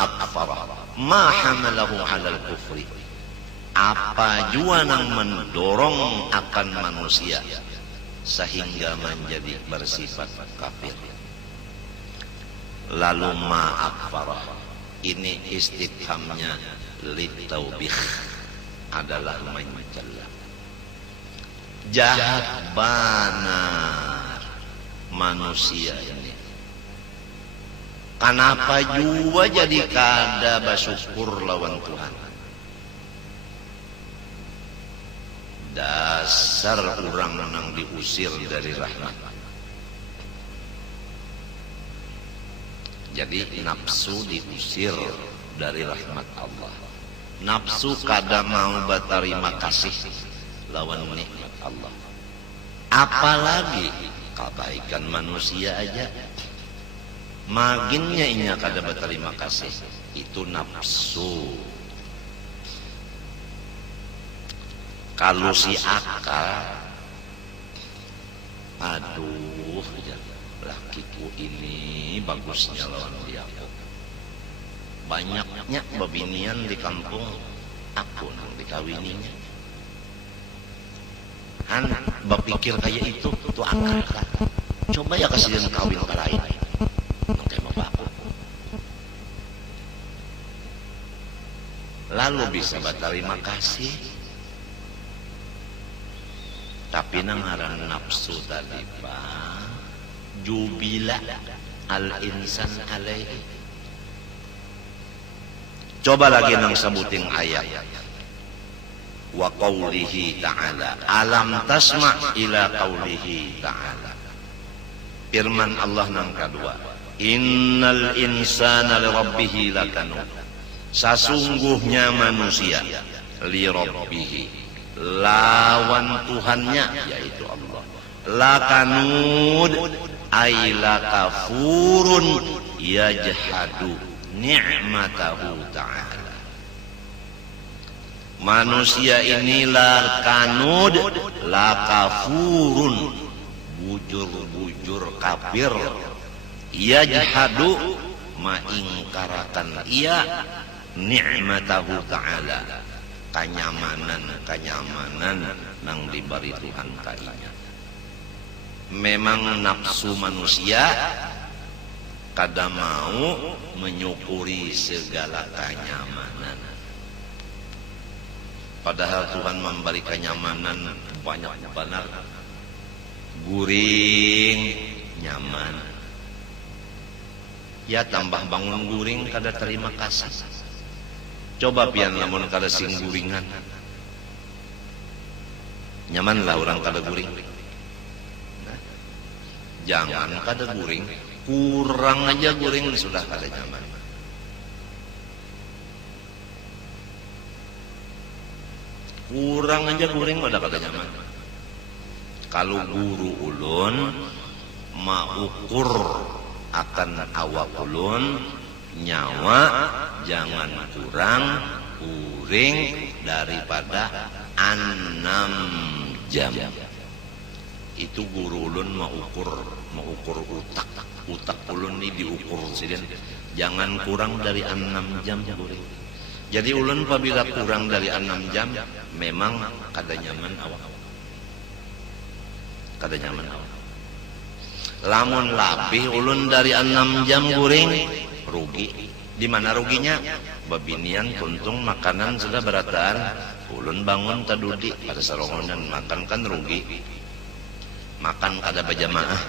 akfara ma hamalahu 'alal kufri. Apa jua nang mendorong akan manusia sehingga menjadi bersifat kafir. Lalu ma akfara, ini istifhamnya litaubih, adalah mencela. Jahat benar manusia ini. Kenapa juga jadi kada bersyukur lawan Tuhan? Dasar orang nang diusir dari rahmat. Jadi nafsu diusir dari rahmat Allah. Nafsu kada mau berterima kasih lawan nikmat Allah. Apalagi kebaikan manusia aja. Maginnya inya kada berterima kasih, itu nafsu. Kalau si akal, aduh, lakiku ini bagusnya lawan dia. Banyaknya babinian di kampung, aku nang dikawininya. Han berpikir kayak itu akal kan. Coba ya kasih dia kawin ke lain. Lalu bisa berterima kasih. Tapi nang ngaran nafsu tadi Pak, jubila al-insan alaihi. Coba lagi nang sebutin ayat. Wa qawlihi ta'ala, alam tasma' ila qawlihi ta'ala. Firman Allah nang kedua, innal insana li rabbih lakanud. Sesungguhnya manusia li rabbih, lawan Tuhannya yaitu Allah, lakanud, aila kafurun yajhadu ni'matahu ta'ala. Manusia inilah kanud la kafurun, bujur-bujur kafir, yajhadu maingkarakan ia ni'matahu ta'ala, kenyamanan nang diberi Tuhan kainya. Memang nafsu manusia kada mau menyukuri segala kenyamanan, padahal Tuhan memberi kenyamanan banyak benar. Guring nyaman, ya tambah bangun guring kada terima kasih. Coba pian lamun kada sing guringan, nyaman lah orang kada guring. Nah, jangan kada guring, kurang aja guring sudah kada nyaman. Kurang aja guring udah kada nyaman. Kalau guru ulun maukur akan awak ulun, nyawa jangan kurang kuring daripada 6 jam. Itu guru ulun maukur utak ulun ni diukur siden, jangan kurang dari 6 jam kuring. Jadi ulun apabila kurang dari 6 jam memang kada nyaman awak. Kada nyaman awak. Lamun labih ulun dari 6 jam guring, rugi. Di mana ruginya? Babinian puntung makanan sudah berataan, ulun bangun tadudi pada sarongonan makan kan rugi. Makan kada berjamaah.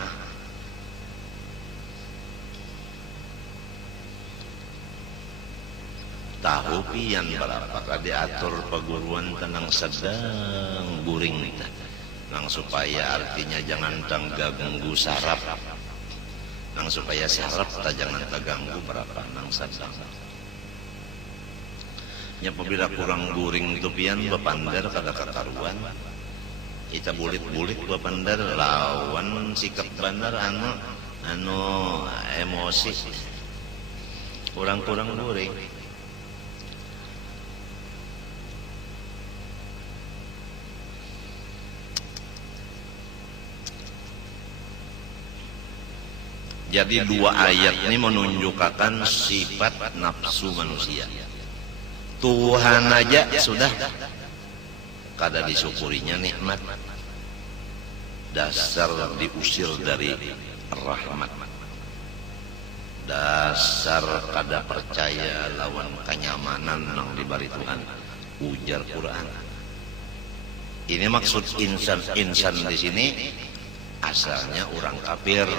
Tahu pian berapa kada atur paguruan tenang sedang guring nita. Nang supaya artinya jangan ganggu saraf, nang supaya saraf tak jangan terganggu berapa nang sadang. Nya apabila kurang guring tu pian bapandar kada kakaruan, kita bulit-bulit bapandar lawan sikap bandar anu emosi, kurang-kurang guring. Jadi dua ayat ini menunjukkan sifat nafsu manusia. Tuhan aja sudah kada disyukurinya nikmat, dasar diusir dari rahmat, dasar kada percaya lawan kenyamanan yang diberi Tuhan. Ujar Quran. Ini maksud insan di sini asalnya orang kafir,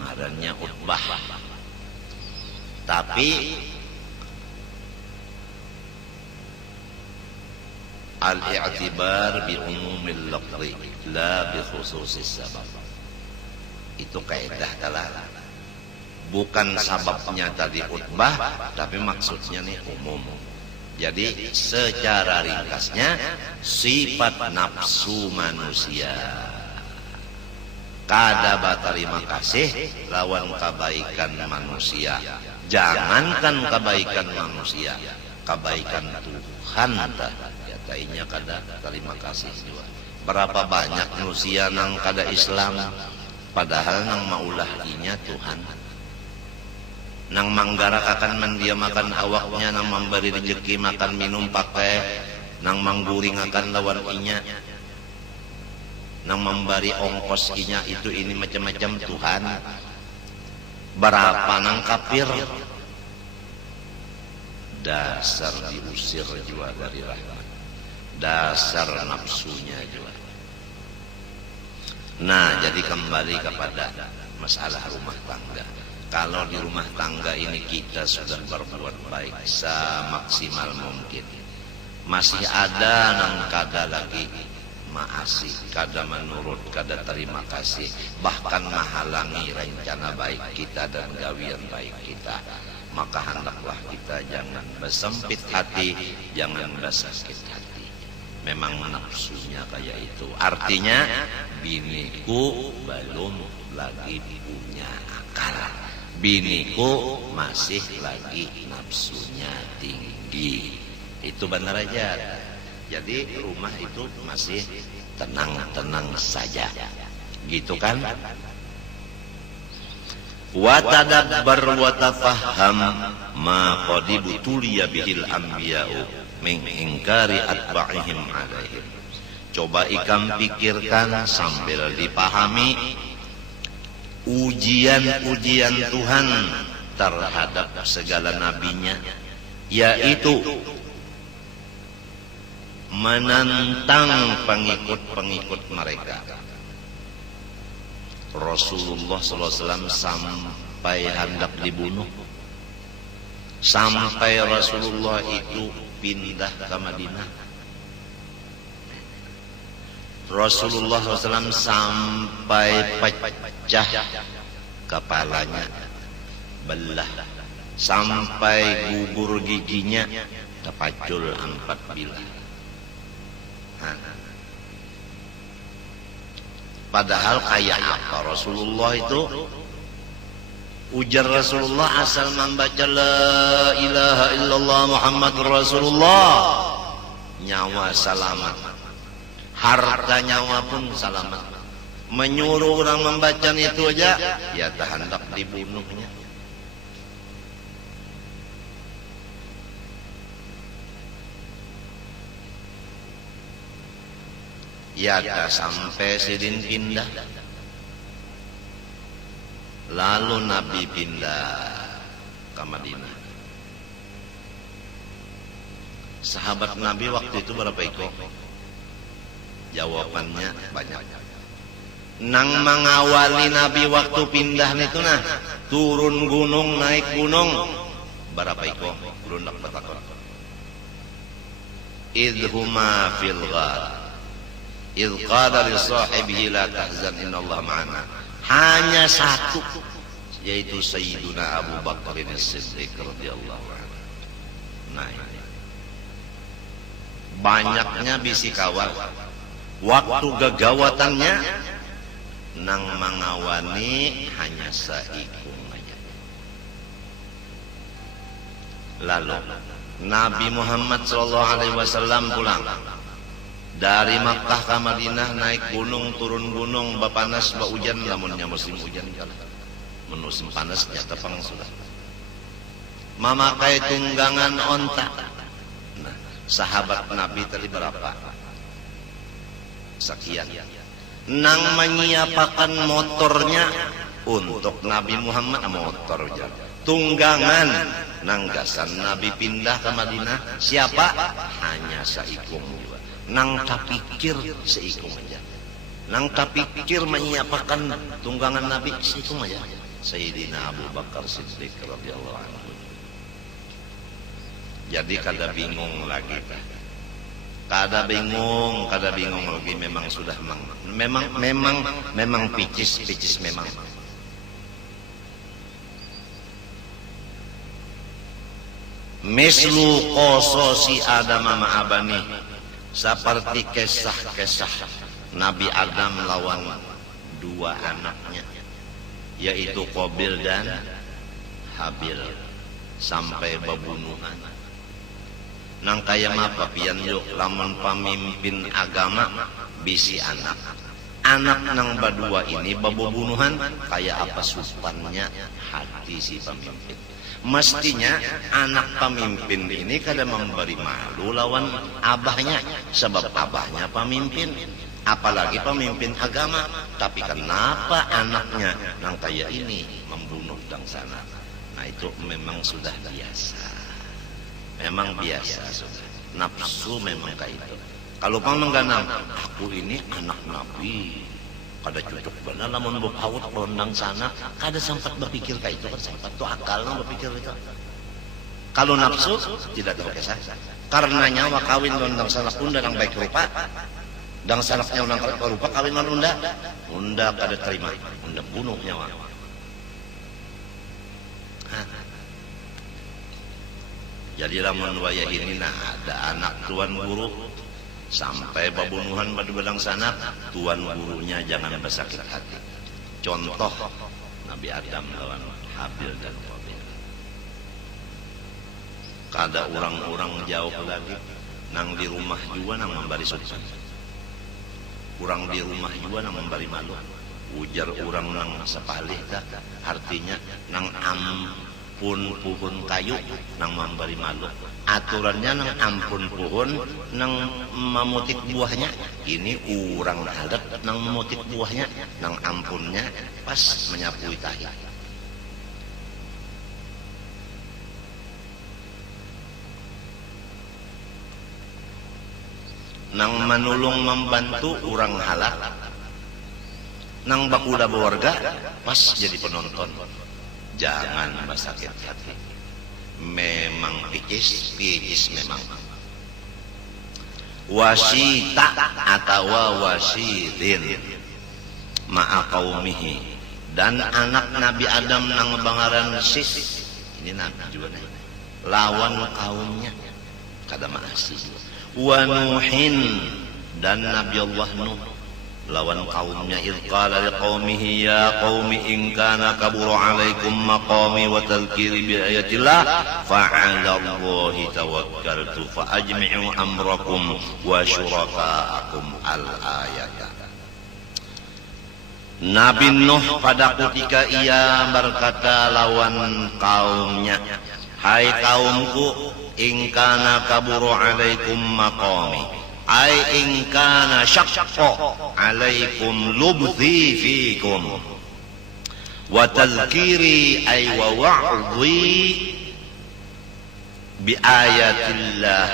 ngarannya Utbah. Tapi al-i'tibar bi umumil lafzi la bi khususis sabab. Itu kaidah telah. Bukan sababnya tadi Utbah, tapi maksudnya nih umum. Jadi secara ringkasnya sifat nafsu manusia kada berterima kasih lawan kebaikan manusia. Jangankan kebaikan manusia, kebaikan Tuhan katanya kada terima kasih juga. Berapa banyak manusia nang kada Islam, padahal nang maulah inya Tuhan. Nang manggarak akan mendiamakan awaknya, nang memberi rezeki makan minum pakai, nang mangguring akan lawan inya, nang memberi ongkos inya itu ini macam-macam Tuhan. Berapa nang kafir, dasar diusir juga dari rahmat, dasar nafsunya juga. Nah, jadi kembali kepada masalah rumah tangga. Kalau di rumah tangga ini kita sudah berbuat baik semaksimal mungkin, masih ada nang kada lagi maasi, kada menurut, kada terima kasih, bahkan menghalangi rencana baik kita dan gawian baik kita, maka hendaklah kita jangan bersempit hati, jangan bersakit hati. Memang nafsunya kayak itu. Artinya biniku belum lagi punya akal, biniku masih lagi nafsunya tinggi. Itu benar aja. Jadi rumah itu masih tenang-tenang saja, gitu kan? Wa tadabbar wa tafahham ma qad butuliya bihil anbiya'u min ingkari atba'ihim alaihim. Coba ikam pikirkan sambil dipahami ujian-ujian Tuhan terhadap segala nabinya, yaitu menantang pengikut-pengikut mereka. Rasulullah SAW sampai hendak dibunuh, sampai Rasulullah itu pindah ke Madinah. Rasulullah SAW sampai pecah kepalanya, belah, sampai gugur giginya, kepacul 4 bilah. Padahal kayak apa Rasulullah itu? Ujar Rasulullah asal membaca la ilaha illallah Muhammadur Rasulullah, nyawa selamat, harta nyawa pun selamat. Menyuruh orang membaca itu aja, ya tak hendak dibunuhnya. Ya tak sampai sidin pindah. Lalu Nabi pindah ke Madinah. Sahabat Nabi waktu itu berapa ikut? Jawabannya banyak. Nang mengawali Nabi waktu pindah itu nah, turun gunung, naik gunung, berapa ikut? Lundak betakon. Idhuma fil ghar. Idh qala li sahibihi la tahzan innallaha ma'ana. Hanya satu, yaitu Sayyiduna Abu Bakar As-Siddiq radhiyallahu anhu. Nah, ini banyaknya bisi kawal. Waktu gegawatannya nang mengawani hanya seikung aja. Lalu Nabi Muhammad SAW pulang dari Makkah ke Madinah, naik gunung, turun gunung, bapanas, hujan, lamunnya musim hujan kan. Musim panas nyata pang sudah. Memakai tunggangan onta. Nah, sahabat Nabi tadi berapa? Sekian. Nang menyiapkan motornya untuk Nabi Muhammad, motor aja. Tunggangan nang gasan Nabi pindah ke Madinah, siapa? Hanya seikung. Nang tapikir seikung aja. Nang tapikir menyiapkan tunggangan Nabi seikung aja. Sayyidina Abu Bakar Siddiq radhiyallahu anhu. Jadi kada bingung lagi. Kada bingung lagi, memang sudah memang picis memang. Mislu qasosi Adam ma abani. Seperti kisah-kisah Nabi Adam lawan 2 anaknya, yaitu Qabil dan Habil, sampai bebunuhan. Nang kaya apa pian yuk lamun pemimpin agama bisi anak nang badua ini bebunuhan, kaya apa supannya hati si pemimpin. Mestinya anak pemimpin ini kada memberi malu lawan abahnya, sebab abahnya pemimpin, apalagi pemimpin agama. Tapi kenapa anaknya nang kaya ini membunuh dang sana? Nah itu memang sudah biasa, memang biasa sudah. Nafsu memang kayak itu. Kalau pang mengganang, aku ini anak Nabi, kada cocok benar lamun bukawut rondang sana, kada sempat berpikir kayak itu, kan sempat tuh akal nang berpikir itu. Kalau nafsu tidak terkesa, karena nyawa kawin rondang sana pun dan baik rupa, dan salaknya undang rupa kawin non unda kada terima, unda bunuh nyawa. Jadi lamun wayah ini nah ada anak tuan guru sampai pembunuhan pada bedang sana, tuan gurunya jangan bersakit hati. Contoh Nabi Adam lawan Habil dan Qabil. Kada orang-orang jauh lagi nang di rumah juga nang membari suci. Urang di rumah juga nang membari malu. Ujar orang nang sepalih dah, artinya nang ampun pohon kayu nang membari malu. Aturannya nang ampun pohon nang memutik buahnya. Ini urang adat nang memutik buahnya, nang ampunnya pas menyapui tahi. Nang manulung membantu orang halak, nang bakuda berwarga pas jadi penonton. Jangan sakit hati. Memang picis memang. Wasita atau wasidin ma'a qaumihi, dan anak Nabi Adam nang bangaran Sis, ini Nabi juga nih, lawan kaumnya kada maasih. Wa Nuhin, dan Nabi Allah Nuh lawan kaumnya. Idh qala liqaumihi ya qaumi in kana kabura alaikum maqami wa tadhkiri bi ayatillah fa 'ala Allahi tawakkaltu fa ajmi'u amrakum wa syurakaakum al-ayat. Nabi Nuh pada ketika ia berkata lawan kaumnya, hai kaumku, in kana kaburu alaikum maqami, ai in kana syaqqa alaikum lubthi fikum wa tadhkiri ay wa wa'dhi bi ayatillah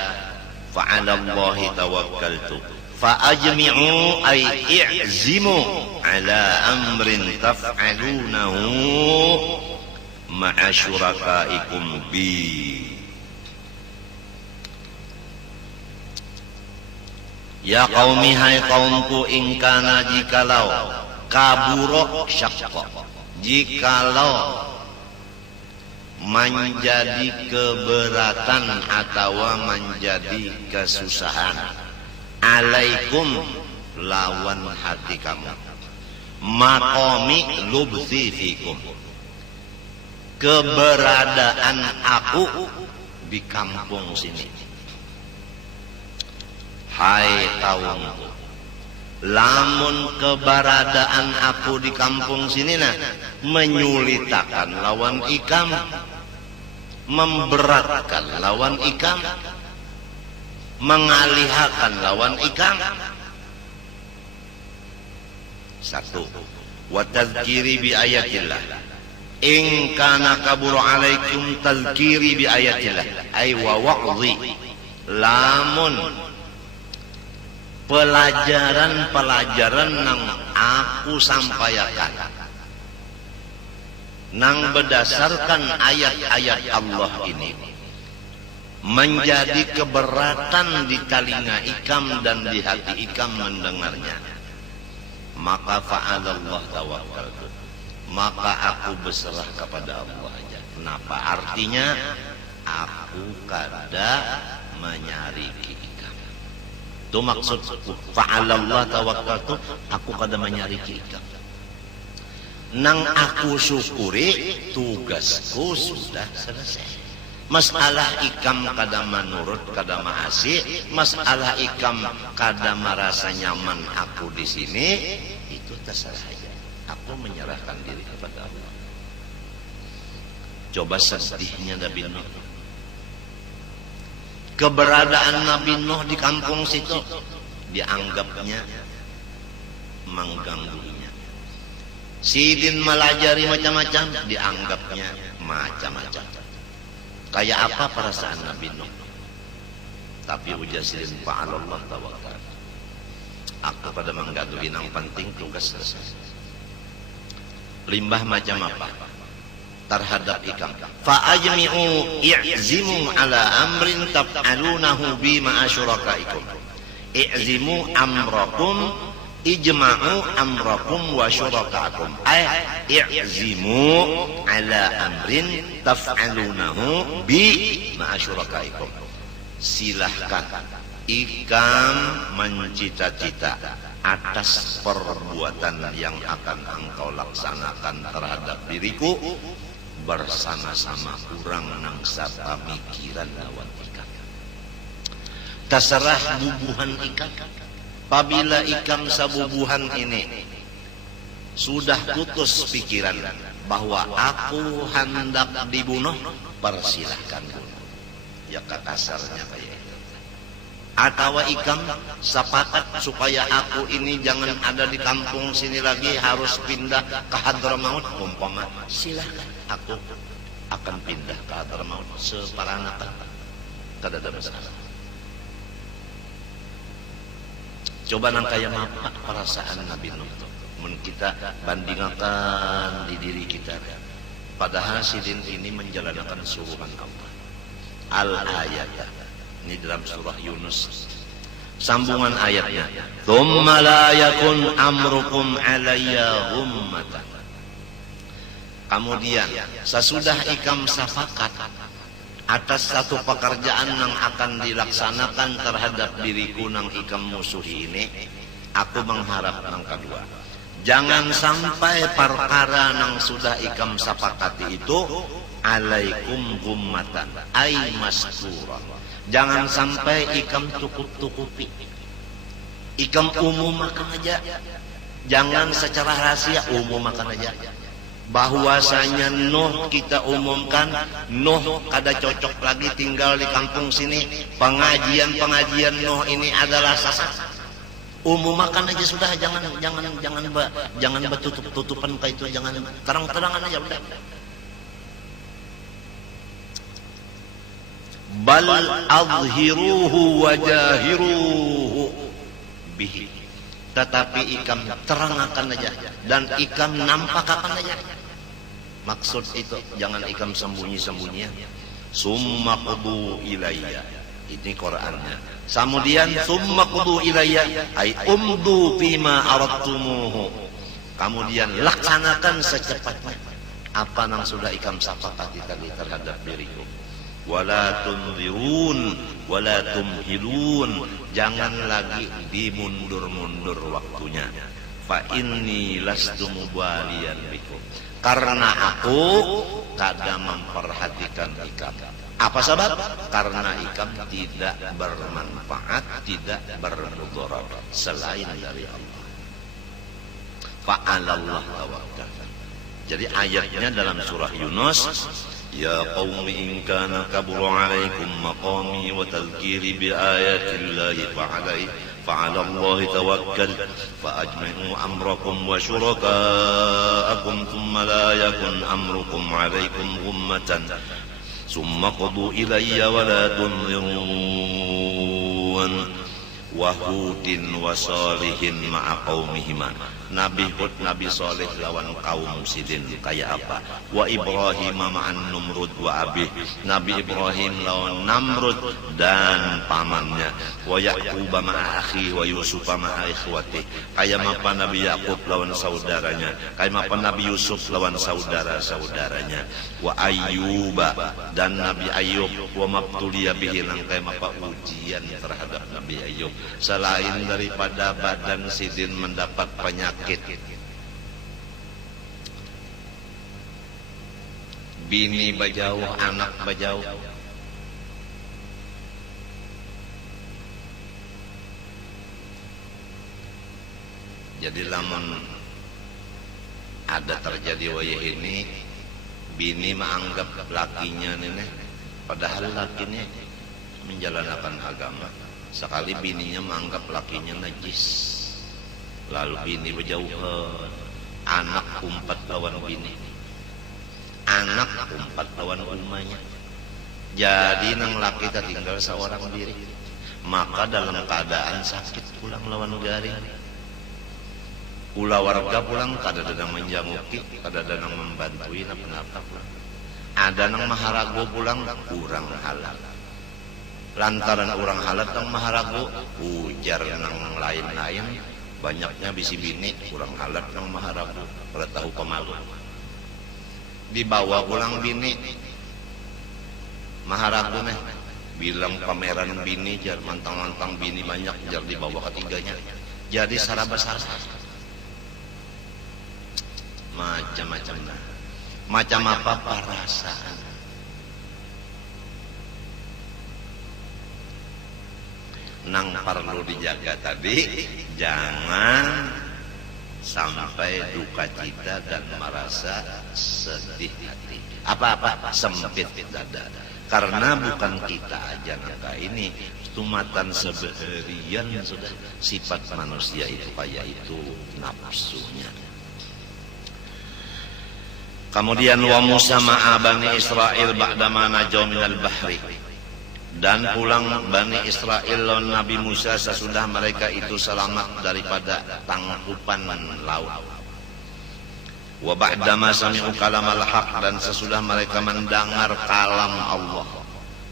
fa 'ala Allahi tawakkaltu fa ajmi'u ay i'zimu 'ala amrin taf'alunahu ma'a syurakaikum bi. Ya qaumi, hai kaumku, ingkana jikalau kaburo syaqqa, jikalau menjadi keberatan atau menjadi kesusahan, alaikum lawan hati kamu, maqami lubthi fikum, keberadaan aku di kampung sini. Hai kaumku, lamun keberadaan aku di kampung sini nah menyulitakan lawan ikam, memberatkan lawan ikam, mengalihkan lawan ikam. Satu, wa tadhkiri bi ayatillah, in kana kaburu alaikum tadhkiri bi ayatillah ay wa wa'dhi, lamun pelajaran-pelajaran nang aku sampaikan nang berdasarkan ayat-ayat Allah ini menjadi keberatan di telinga ikam dan di hati ikam mendengarnya, maka fa'alallah tawakkaltu, maka aku berserah kepada Allah aja. Kenapa? Artinya aku kada menyariki. Itu maksud fa'alallah tawakkaltu, aku kada menyariki ikam. Nang aku syukuri, tugasku sudah selesai. Masalah ikam kada menurut, kada maasih, masalah ikam kada merasa nyaman aku di sini, itu terserah saja. Aku menyerahkan diri kepada Allah. Coba sedihnya Nabi Nuh. Keberadaan Nabi Nuh di kampung situ dianggapnya mengganggunya. Sidin melajari macam-macam, dianggapnya macam-macam. Kayak apa perasaan Nabi Nuh? Tapi ujar sidin fa'alallah tawakkal. Aku pada menggaduhin yang penting, tugas selesai. Limbah macam apa? Terhadap ikam. Fa'ajmi'u i'zimu ala amrin taf'alunahu bi ma'asyurakaikum. I'zimu amrakum, ijma'u amrakum wa syurakaikum. I'zimu ala amrin taf'alunahu bi ma'asyurakaikum. Silahkan ikam mencita-cita atas perbuatan yang akan engkau laksanakan terhadap diriku bersama-sama kurang nang sapa mikiran lawan ikam. Terserah bubuhan ikam. Apabila ikam sabubuhan ini sudah putus pikiran bahwa aku hendak dibunuh, persilahkan bunuh. Ya kasarnya kayak itu. Atau ikam sepakat supaya aku ini jangan ada di kampung sini lagi, harus pindah ke Hadramaut, umpama, silahkan, aku akan pindah ke Hadramaut separanakan, kada ada masalah. Coba nang kaya apa perasaan Nabi Nuh, mun kita bandingkan di diri kita. Padahal sidin ini menjalankan suruhan Allah. Al-ayat ini dalam surah Yunus. Sambungan ayatnya, "Tsumma la yakun amrukum 'alayya ghummatan." Kemudian sesudah ikam sepakat atas satu pekerjaan yang akan dilaksanakan terhadap diriku nang ikam musuhi ini, aku mengharap nang kedua, jangan sampai perkara nang sudah ikam sepakati itu alaikum gummatan ay mastura. Jangan sampai ikam tukup-tukupi, ikam umumkan aja, jangan secara rahasia umumkan aja. Bahwasanya Nuh kita umumkan, Nuh kada cocok lagi tinggal di kampung sini, pengajian Nuh ini adalah sesat. Umumkan aja sudah, jangan bertutup-tutupan kayak itu, jangan terang-terangan aja udah. Bal adhiruhu wajahiruhu bihi. Tetapi ikam terangkan aja dan ikam nampakkan aja. Maksud itu jangan ikam sembunyi-sembunyi. Summa qudu ilayya. Ini Qur'annya. Kemudian summa qudu ilayya ay umdu fima aradtumuhu. Kemudian laksanakan secepatnya apa yang sudah ikam sepakati tadi terhadap diriku. Wala tunzirun wala tumhilun, jangan lagi dimundur-mundur waktunya. Fa inni lastu mubaliyan bikum, karena aku kada memperhatikan ikam. Apa sebab? Karena ikam tidak bermanfaat, tidak bermudarat selain dari Allah. Fa'alallah tawakkal. Jadi ayatnya dalam surah Yunus, Ya qaumi in kana kabura alaikum maqami wa tadhkiri bi ayatillahi fa'ala Allahi tawakkal fa'ajmi'u amrakum wa syuraka'akum thumma la yakun amrukum alaikum ghummatan thumma qudu ilayya wa la tunzirun. Wa Hudin wa Salihin ma'a qaumihima. Nabi Hud, Nabi Saleh lawan kaum sidin kayak apa? Wa Ibrahim ma'an Numrud wa Abih. Nabi Ibrahim lawan Namrud dan pamannya. Wa Yaqub ma'a akhi wa Yusuf ma'a ikhwati. Kayak apa Nabi Yaqub lawan saudaranya. Kayak apa Nabi Yusuf lawan saudara-saudaranya. Wa Ayyub dan Nabi Ayyub. Wa mabtuliya bihi, kayak apa ujian terhadap Nabi Ayyub. Selain daripada badan sidin mendapat penyakit, bini bajauh, anak bajauh, jadi lamun ada terjadi wayah ini, bini menganggap lakinya nenek, padahal lakinya menjalankan agama. Sekali bininya menganggap lakinya najis, lalu bini berjauhan, anak umpat lawan bini, anak umpat lawan umanya. Jadi nang laki tinggal seorang diri, maka dalam keadaan sakit pulang lawan garing. Ulah warga pulang kada dadang menjanguki, kada dadang membantui napa-napa pulang. Ada nang maharago pulang kurang halal. Lantaran orang halat nang maharago, ujar nang lain-lain, banyaknya bisi bini kurang halat nang maharago, kada tahu pemalu. Dibawa pulang bini maharago nih, bilang pameran bini jar, mantang-mantang bini banyak jar, dibawa ketiganya. jadi sarabasar macam-macam. Macam apa perasaan? Nang perlu dijaga tadi, jangan sampai duka cita dan merasa sedih hati. Apa-apa sempit dada. Karena bukan kita aja nangka ini, tumatan sebeharian sudah sifat manusia itu kayak itu nafsunya. Kemudian wa Musa ma'a Bani Israel ba'dama najaw minal bahri. Dan pulang Bani Israel lawan Nabi Musa sesudah mereka itu selamat daripada tangkupan laut. Wa ba'dama sami'u kalamal haq, dan sesudah mereka mendengar kalam Allah.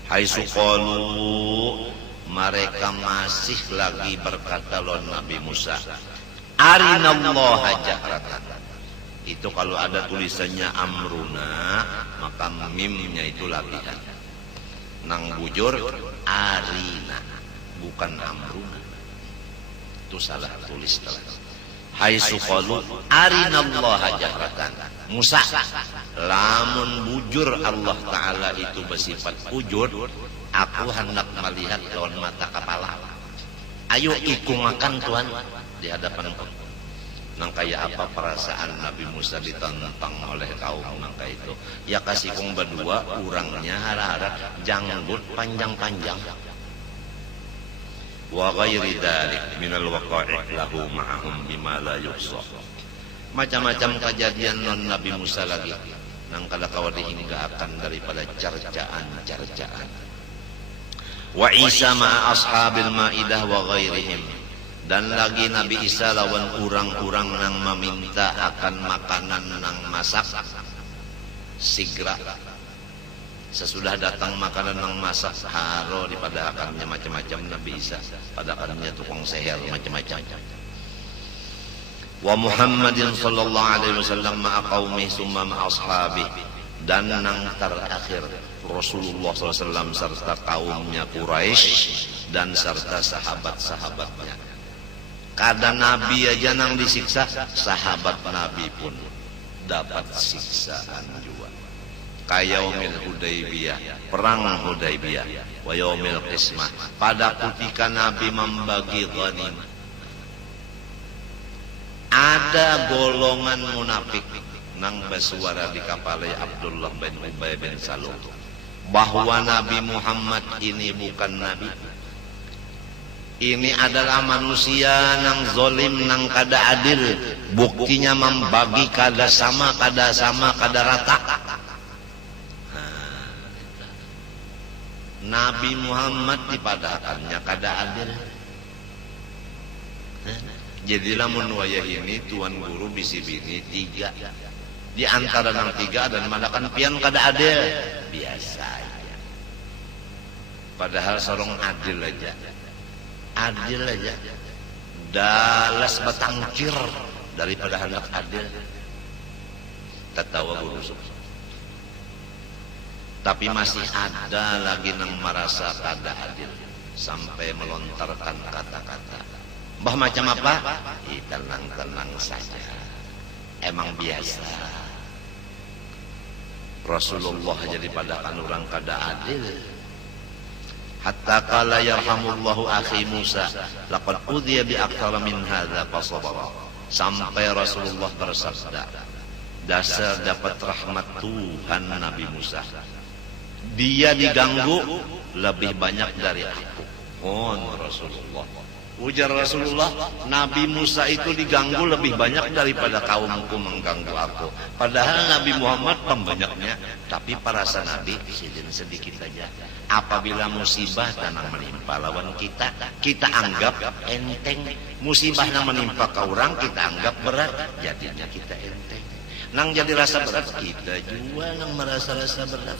Haitsu qalu, mereka masih lagi berkata lawan Nabi Musa, arinallaha jahratan. Itu kalau ada tulisannya amruna, maka mimnya itu latihan. Nang bujur arina, bukan amruna. Itu salah tulis telah. Haitsu qalu arinallaha jahratan. Musa, lamun bujur Allah Ta'ala itu bersifat bujur, aku hendak melihat lawan mata kepala. Ayo ikut makan Tuhan di hadapanku. Nang kayak apa perasaan Nabi Musa ditantang oleh kaum nangka itu? Ya kasih kong berdua, urangnya harap janggut panjang-panjang. Wa ghairi dzalik minal waqa'i' lahu ma'ahum bima la yuhsa. Macam-macam kejadian non Nabi Musa lagi. Nang kada kawa dihinggakan daripada carcaan-carcaan. Wa Isa ma'a ashabil ma'idah wa ghairihim. Dan lagi Nabi Isa lawan urang-urang nang meminta akan makanan nang masak sigra. Sesudah datang makanan nang masak haro daripada akannya macam-macam Nabi Isa, pada akannya tukang seher macam-macam. Wa Muhammadin sallallahu alaihi wasallam ma'a qaumi summa ma'a ashabi. Dan nang terakhir Rasulullah SAW serta kaumnya Quraisy dan serta sahabat-sahabatnya. Kada Nabi aja nang disiksa, sahabat Nabi pun dapat siksaan juga. Kayaumil Hudaybiyah, perang Hudaybiyah, wa yaumil qismah, pada ketika Nabi membagi ghanimah. Ada golongan munafik nang bersuara di kapal Abdullah bin Ubay bin Salul bahwa Nabi Muhammad ini bukan Nabi. Ini adalah manusia nang zolim, nang kada adil. Buktinya membagi kada sama, kada rata. Nabi Muhammad dipadakannya kada adil. Jadilah menwayah ini tuan guru bisi bini tiga. Di antara nang tiga dan madakan pian kada adil. Biasa aja. Padahal sorong adil aja. Adil aja, dalas batangkir daripada hendak adil. Tertawa guru. Tapi masih ada lagi nang merasa kada adil sampai melontarkan kata-kata. Mbah macam apa? Tenang-tenang saja. Emang biasa. Rasulullah jadi padakan orang kada adil. Hatta qala yarhamullahu akhi Musa laqad udhiya bi aktsara min hadza fasabara. Sampai Rasulullah bersabda, dasar dapat rahmat Tuhan Nabi Musa, dia diganggu lebih banyak dari aku. Rasulullah, ujar Rasulullah, Nabi Musa itu diganggu lebih banyak daripada kaumku mengganggu aku. Padahal Nabi Muhammad pembanyaknya, tapi perasa Nabi sedikit saja. Apabila musibah tanang menimpa lawan kita, kita anggap enteng. Musibah yang menimpa ke orang, kita anggap berat, jadinya kita enteng. Nang jadi rasa berat, kita juga nang merasa rasa berat.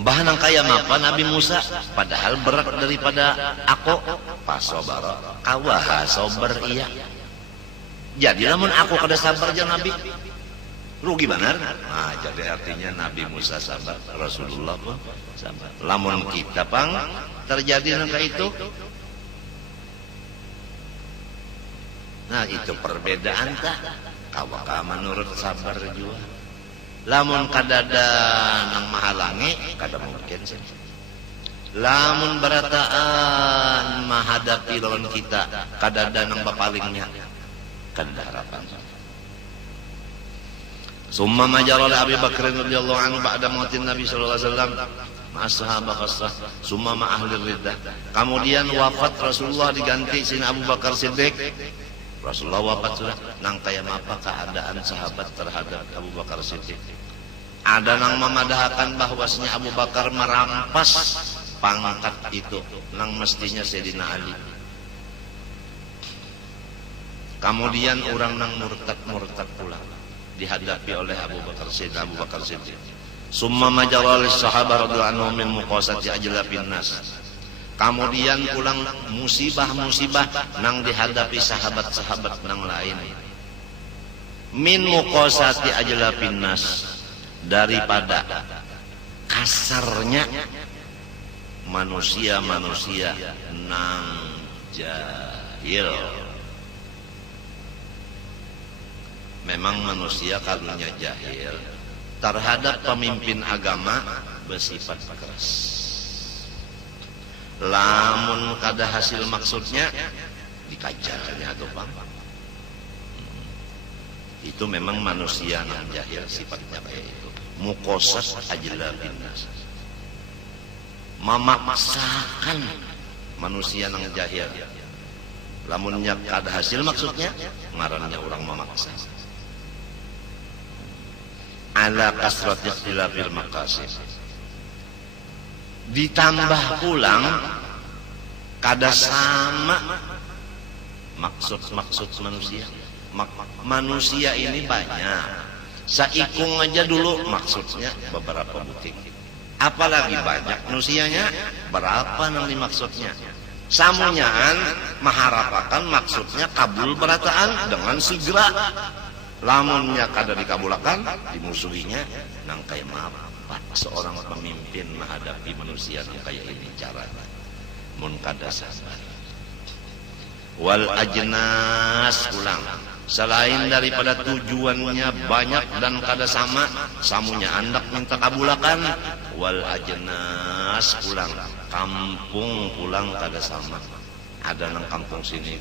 Mbah nang kaya apa Nabi Musa, padahal berat daripada aku. Pasobara, kawaha sober iya. Jadi lamun aku kada sabar aja Nabi. rugi benar. Nah, jadi artinya Nabi Musa sabar, Rasulullah pun sabar. Lamun kita pang terjadi nangka itu, nah itu perbedaan tak? Kawaka menurut sabar juga. Lamun kadada nang mahalangi, kada mungkin sih. Lamun berataan menghadapi lawan kita, kadada nang bapalingnya, kada harapan. Summa majarul Abi Bakr radhiyallahu anhu ba'da mautin Nabi sallallahu alaihi wasallam ma'ashaaba khassah summa ma ahli riddah. Kemudian wafat Rasulullah diganti sina Abu Bakar Siddiq. Rasulullah wafat sudah, nang kaya apa keadaan sahabat terhadap Abu Bakar Siddiq. Ada nang memadahkan bahwasanya Abu Bakar merampas pangkat itu nang mestinya Sayyidina Ali. Kemudian orang nang murtad pula dihadapi oleh Abu Bakar Siddiq. Summa majaral sahabat radhiyallahu anhum min muqasati ajlabin nas. Kemudian pulang musibah-musibah nang dihadapi sahabat-sahabat nang lain. Min muqasati ajlabin nas, daripada kasarnya manusia-manusia nang jahil. Memang manusia karunia jahil terhadap pemimpin agama bersifat keras. Lamun kada hasil maksudnya dikajarnya tuh bang. Itu memang manusia nang jahil sifatnya kayak itu. Muqasat ajlabin nas, memaksakan manusia nang jahil. Lamunnya kada hasil maksudnya, ngarannya orang memaksa. Ala kasrati ikhtilafil maqasid. Ditambah pulang kada sama maksud manusia. Manusia ini banyak. Saikung aja dulu maksudnya beberapa butik. Apalagi banyak manusianya, berapa nang dimaksudnya. Samunyaan maharapakan maksudnya kabul berataan dengan segera. Lamunnya kada dikabulakan, dimusuhinya nang kaya apa seorang pemimpin menghadapi manusia nang kaya ini caranya. Mun kada sabar. Wal ajnas pulang. Selain daripada tujuannya banyak dan kada sama, samunya andak minta kabulakan. Wal ajnas pulang. Kampung pulang kada sama. Ada nang kampung sini,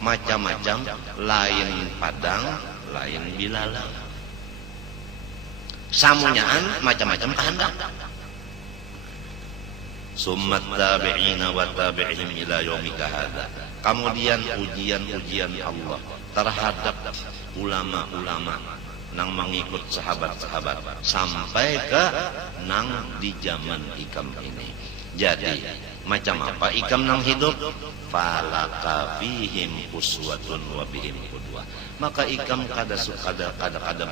macam-macam, lain Padang, lain Bilalang. Samunyaan macam-macam kehendak. Summat tabi'ina wa tabi'ihim ila yaumika hadza. Kemudian ujian Allah terhadap ulama-ulama nang mengikut sahabat-sahabat sampai ke nang di zaman ikam ini. Jadi macam apa ikam nang hidup? Falaka fihim uswatun wa bihim qudwah. Maka ikam kada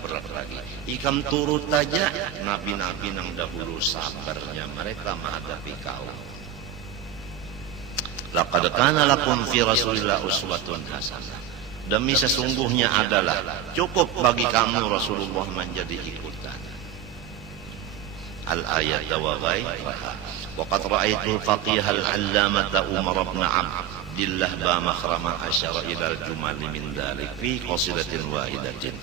berat lagi. Ikam turut aja nabi-nabi nang dahulu sabarnya mereka menghadapi kaum. Laqad kana lakum fi Rasulillah uswatun hasanah. Demi sesungguhnya adalah cukup bagi kamu Rasulullah menjadi ikutan. Al-ayat wa ghairuha. Waqad ra'aitu al-faqih al-allamah Umar bin Abdillah ba makhrama asyara ila al-jumal min dhalik fi qasidatin wahidatin.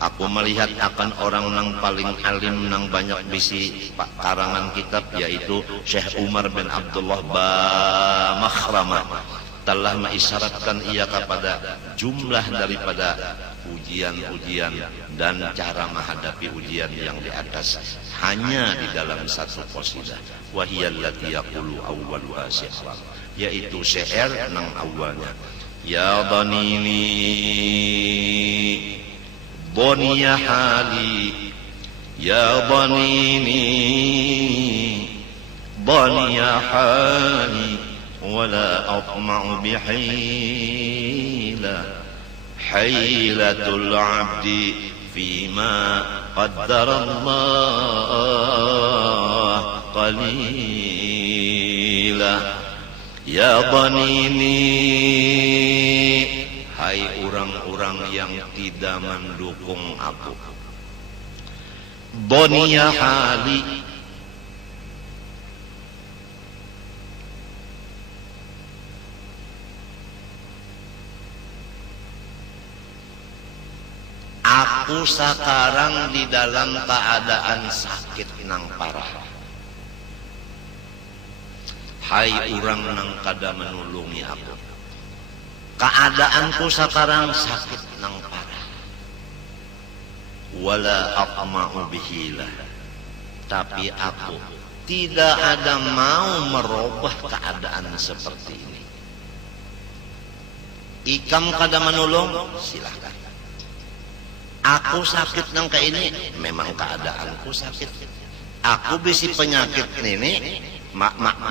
Aku melihat akan orang nang paling alim nang banyak bisi karangan kitab, yaitu Syekh Umar bin Abdullah ba makhrama telah mengisyaratkan ia kepada jumlah daripada ujian-ujian dan cara menghadapi ujian yang di atas hanya di dalam satu qasidah. Wahiyallati yaqulu awwaluha syi'ran, yaitu syair nang awalnya ya dhanini dhaniya hali ya dhanini dhaniya hali wala atma'u bihila hailatul abdi fima qaddarallah qalila ya dhanini hai urang-urang orang yang tidak mendukung aku. Dunia hali, aku sekarang di dalam keadaan sakit nang parah. Hai orang nang kada menulungi aku, keadaanku sekarang sakit nang parah. Wala aqma'u bihilah, tapi aku tidak ada mau merubah keadaan seperti ini. Ikam kada menulung, silahkan. Aku sakit nang kayak ini, memang keadaanku sakit. Aku bisi penyakit ini,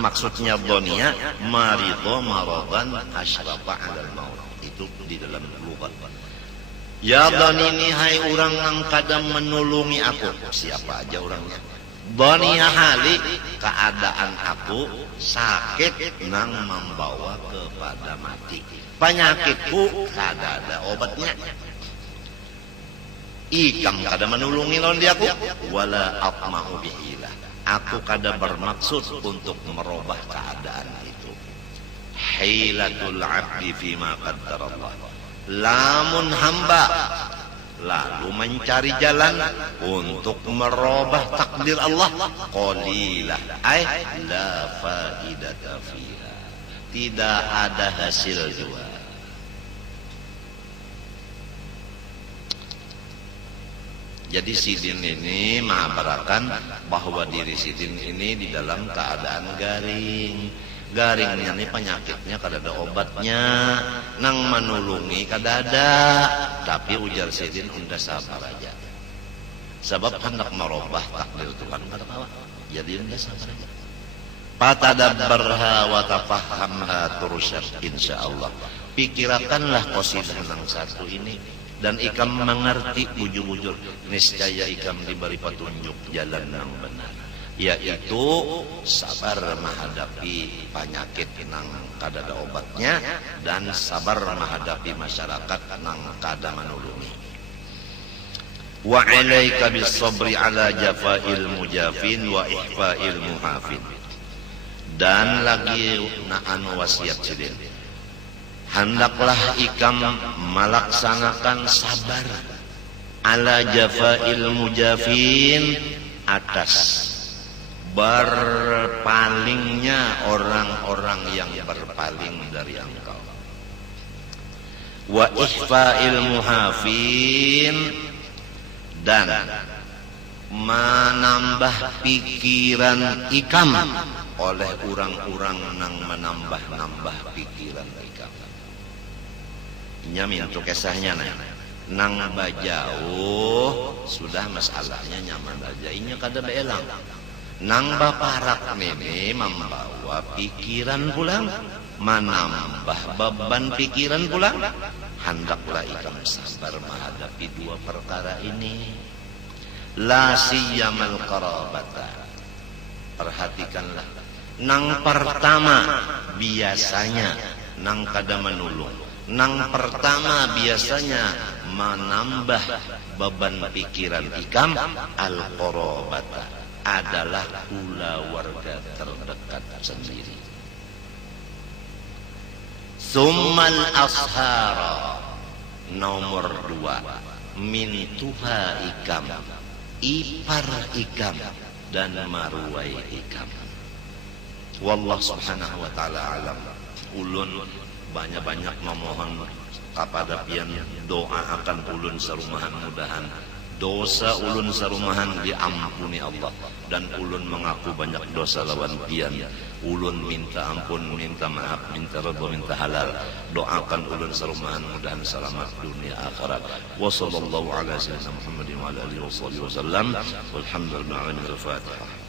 maksudnya dunia, maridho maradan asyrafa 'alal maut. Itu di dalam lughat. Ya dhanini, hai orang yang kadang menulungi aku. Siapa aja orangnya? Dunia hali, keadaan aku sakit nang membawa kepada mati. Penyakitku kada ada obatnya. Ikam kada menulungi lawan dia aku. Wala aqma'u bihilah, aku kada bermaksud untuk merubah keadaan itu. Hilatul abdi fima qaddarallah, lamun hamba lalu mencari jalan untuk merubah takdir Allah, qalilah ay la faidata fiha, tidak ada hasil juga. Jadi Sidin ini mengabarkan bahwa diri Sidin ini di dalam keadaan garing. Garingnya ini penyakitnya kada ada obatnya, nang menulungi kada ada. Tapi ujar Sidin, unda sabar aja. Sebab hendak merubah takdir Tuhan kada kawa. Jadi unda sabar aja. Fatadabbarha wa tafahhamha tursyad insyaallah. Pikirakanlah qasidah nang satu ini dan ikam mengerti bujur-bujur, niscaya ikam diberi petunjuk jalan yang benar, yaitu sabar menghadapi penyakit nang kada ada obatnya dan sabar menghadapi masyarakat nang kada menulungi. Wa 'alaika bis sabri 'ala jafa'il mujafin wa ihfa'il muhafin. Dan lagi naan wasiat Sidin, hendaklah ikam melaksanakan sabar ala jafa'il mujafin, atas berpalingnya orang-orang yang berpaling dari engkau. Wa ihfa'il muhafin, dan menambah pikiran ikam oleh orang-orang nang menambah-nambah pikiran ikam. Nyamin untuk kisahnya nang bajauh sudah masalahnya nyaman aja, inya kada beelang. Nang baparak ini membawa pikiran pulang, menambah beban pikiran pulang. Hendaklah ikam sabar menghadapi dua perkara ini. La siyamal qarabata, perhatikanlah. Nang pertama biasanya nang kada menulung. Nang pertama biasanya menambah beban pikiran ikam, al-qarabata, adalah pula warga terdekat sendiri. Summal ashara, nomor dua, min tuha ikam, ipar ikam dan maruai ikam. Wallah subhanahu wa ta'ala alam. Ulun banyak-banyak memohon kepada pian doa akan ulun serumahan, mudahan dosa ulun serumahan diampuni Allah, dan ulun mengaku banyak dosa lawan pian. Ulun minta ampun, minta maaf, minta redha, minta halal. Doakan ulun serumahan mudahan selamat dunia akhirat. Wa sallallahu ala sayyidina Muhammadin wa ala alihi wasallam. Walhamdulillahi rabbil alamin. Al-Fatihah.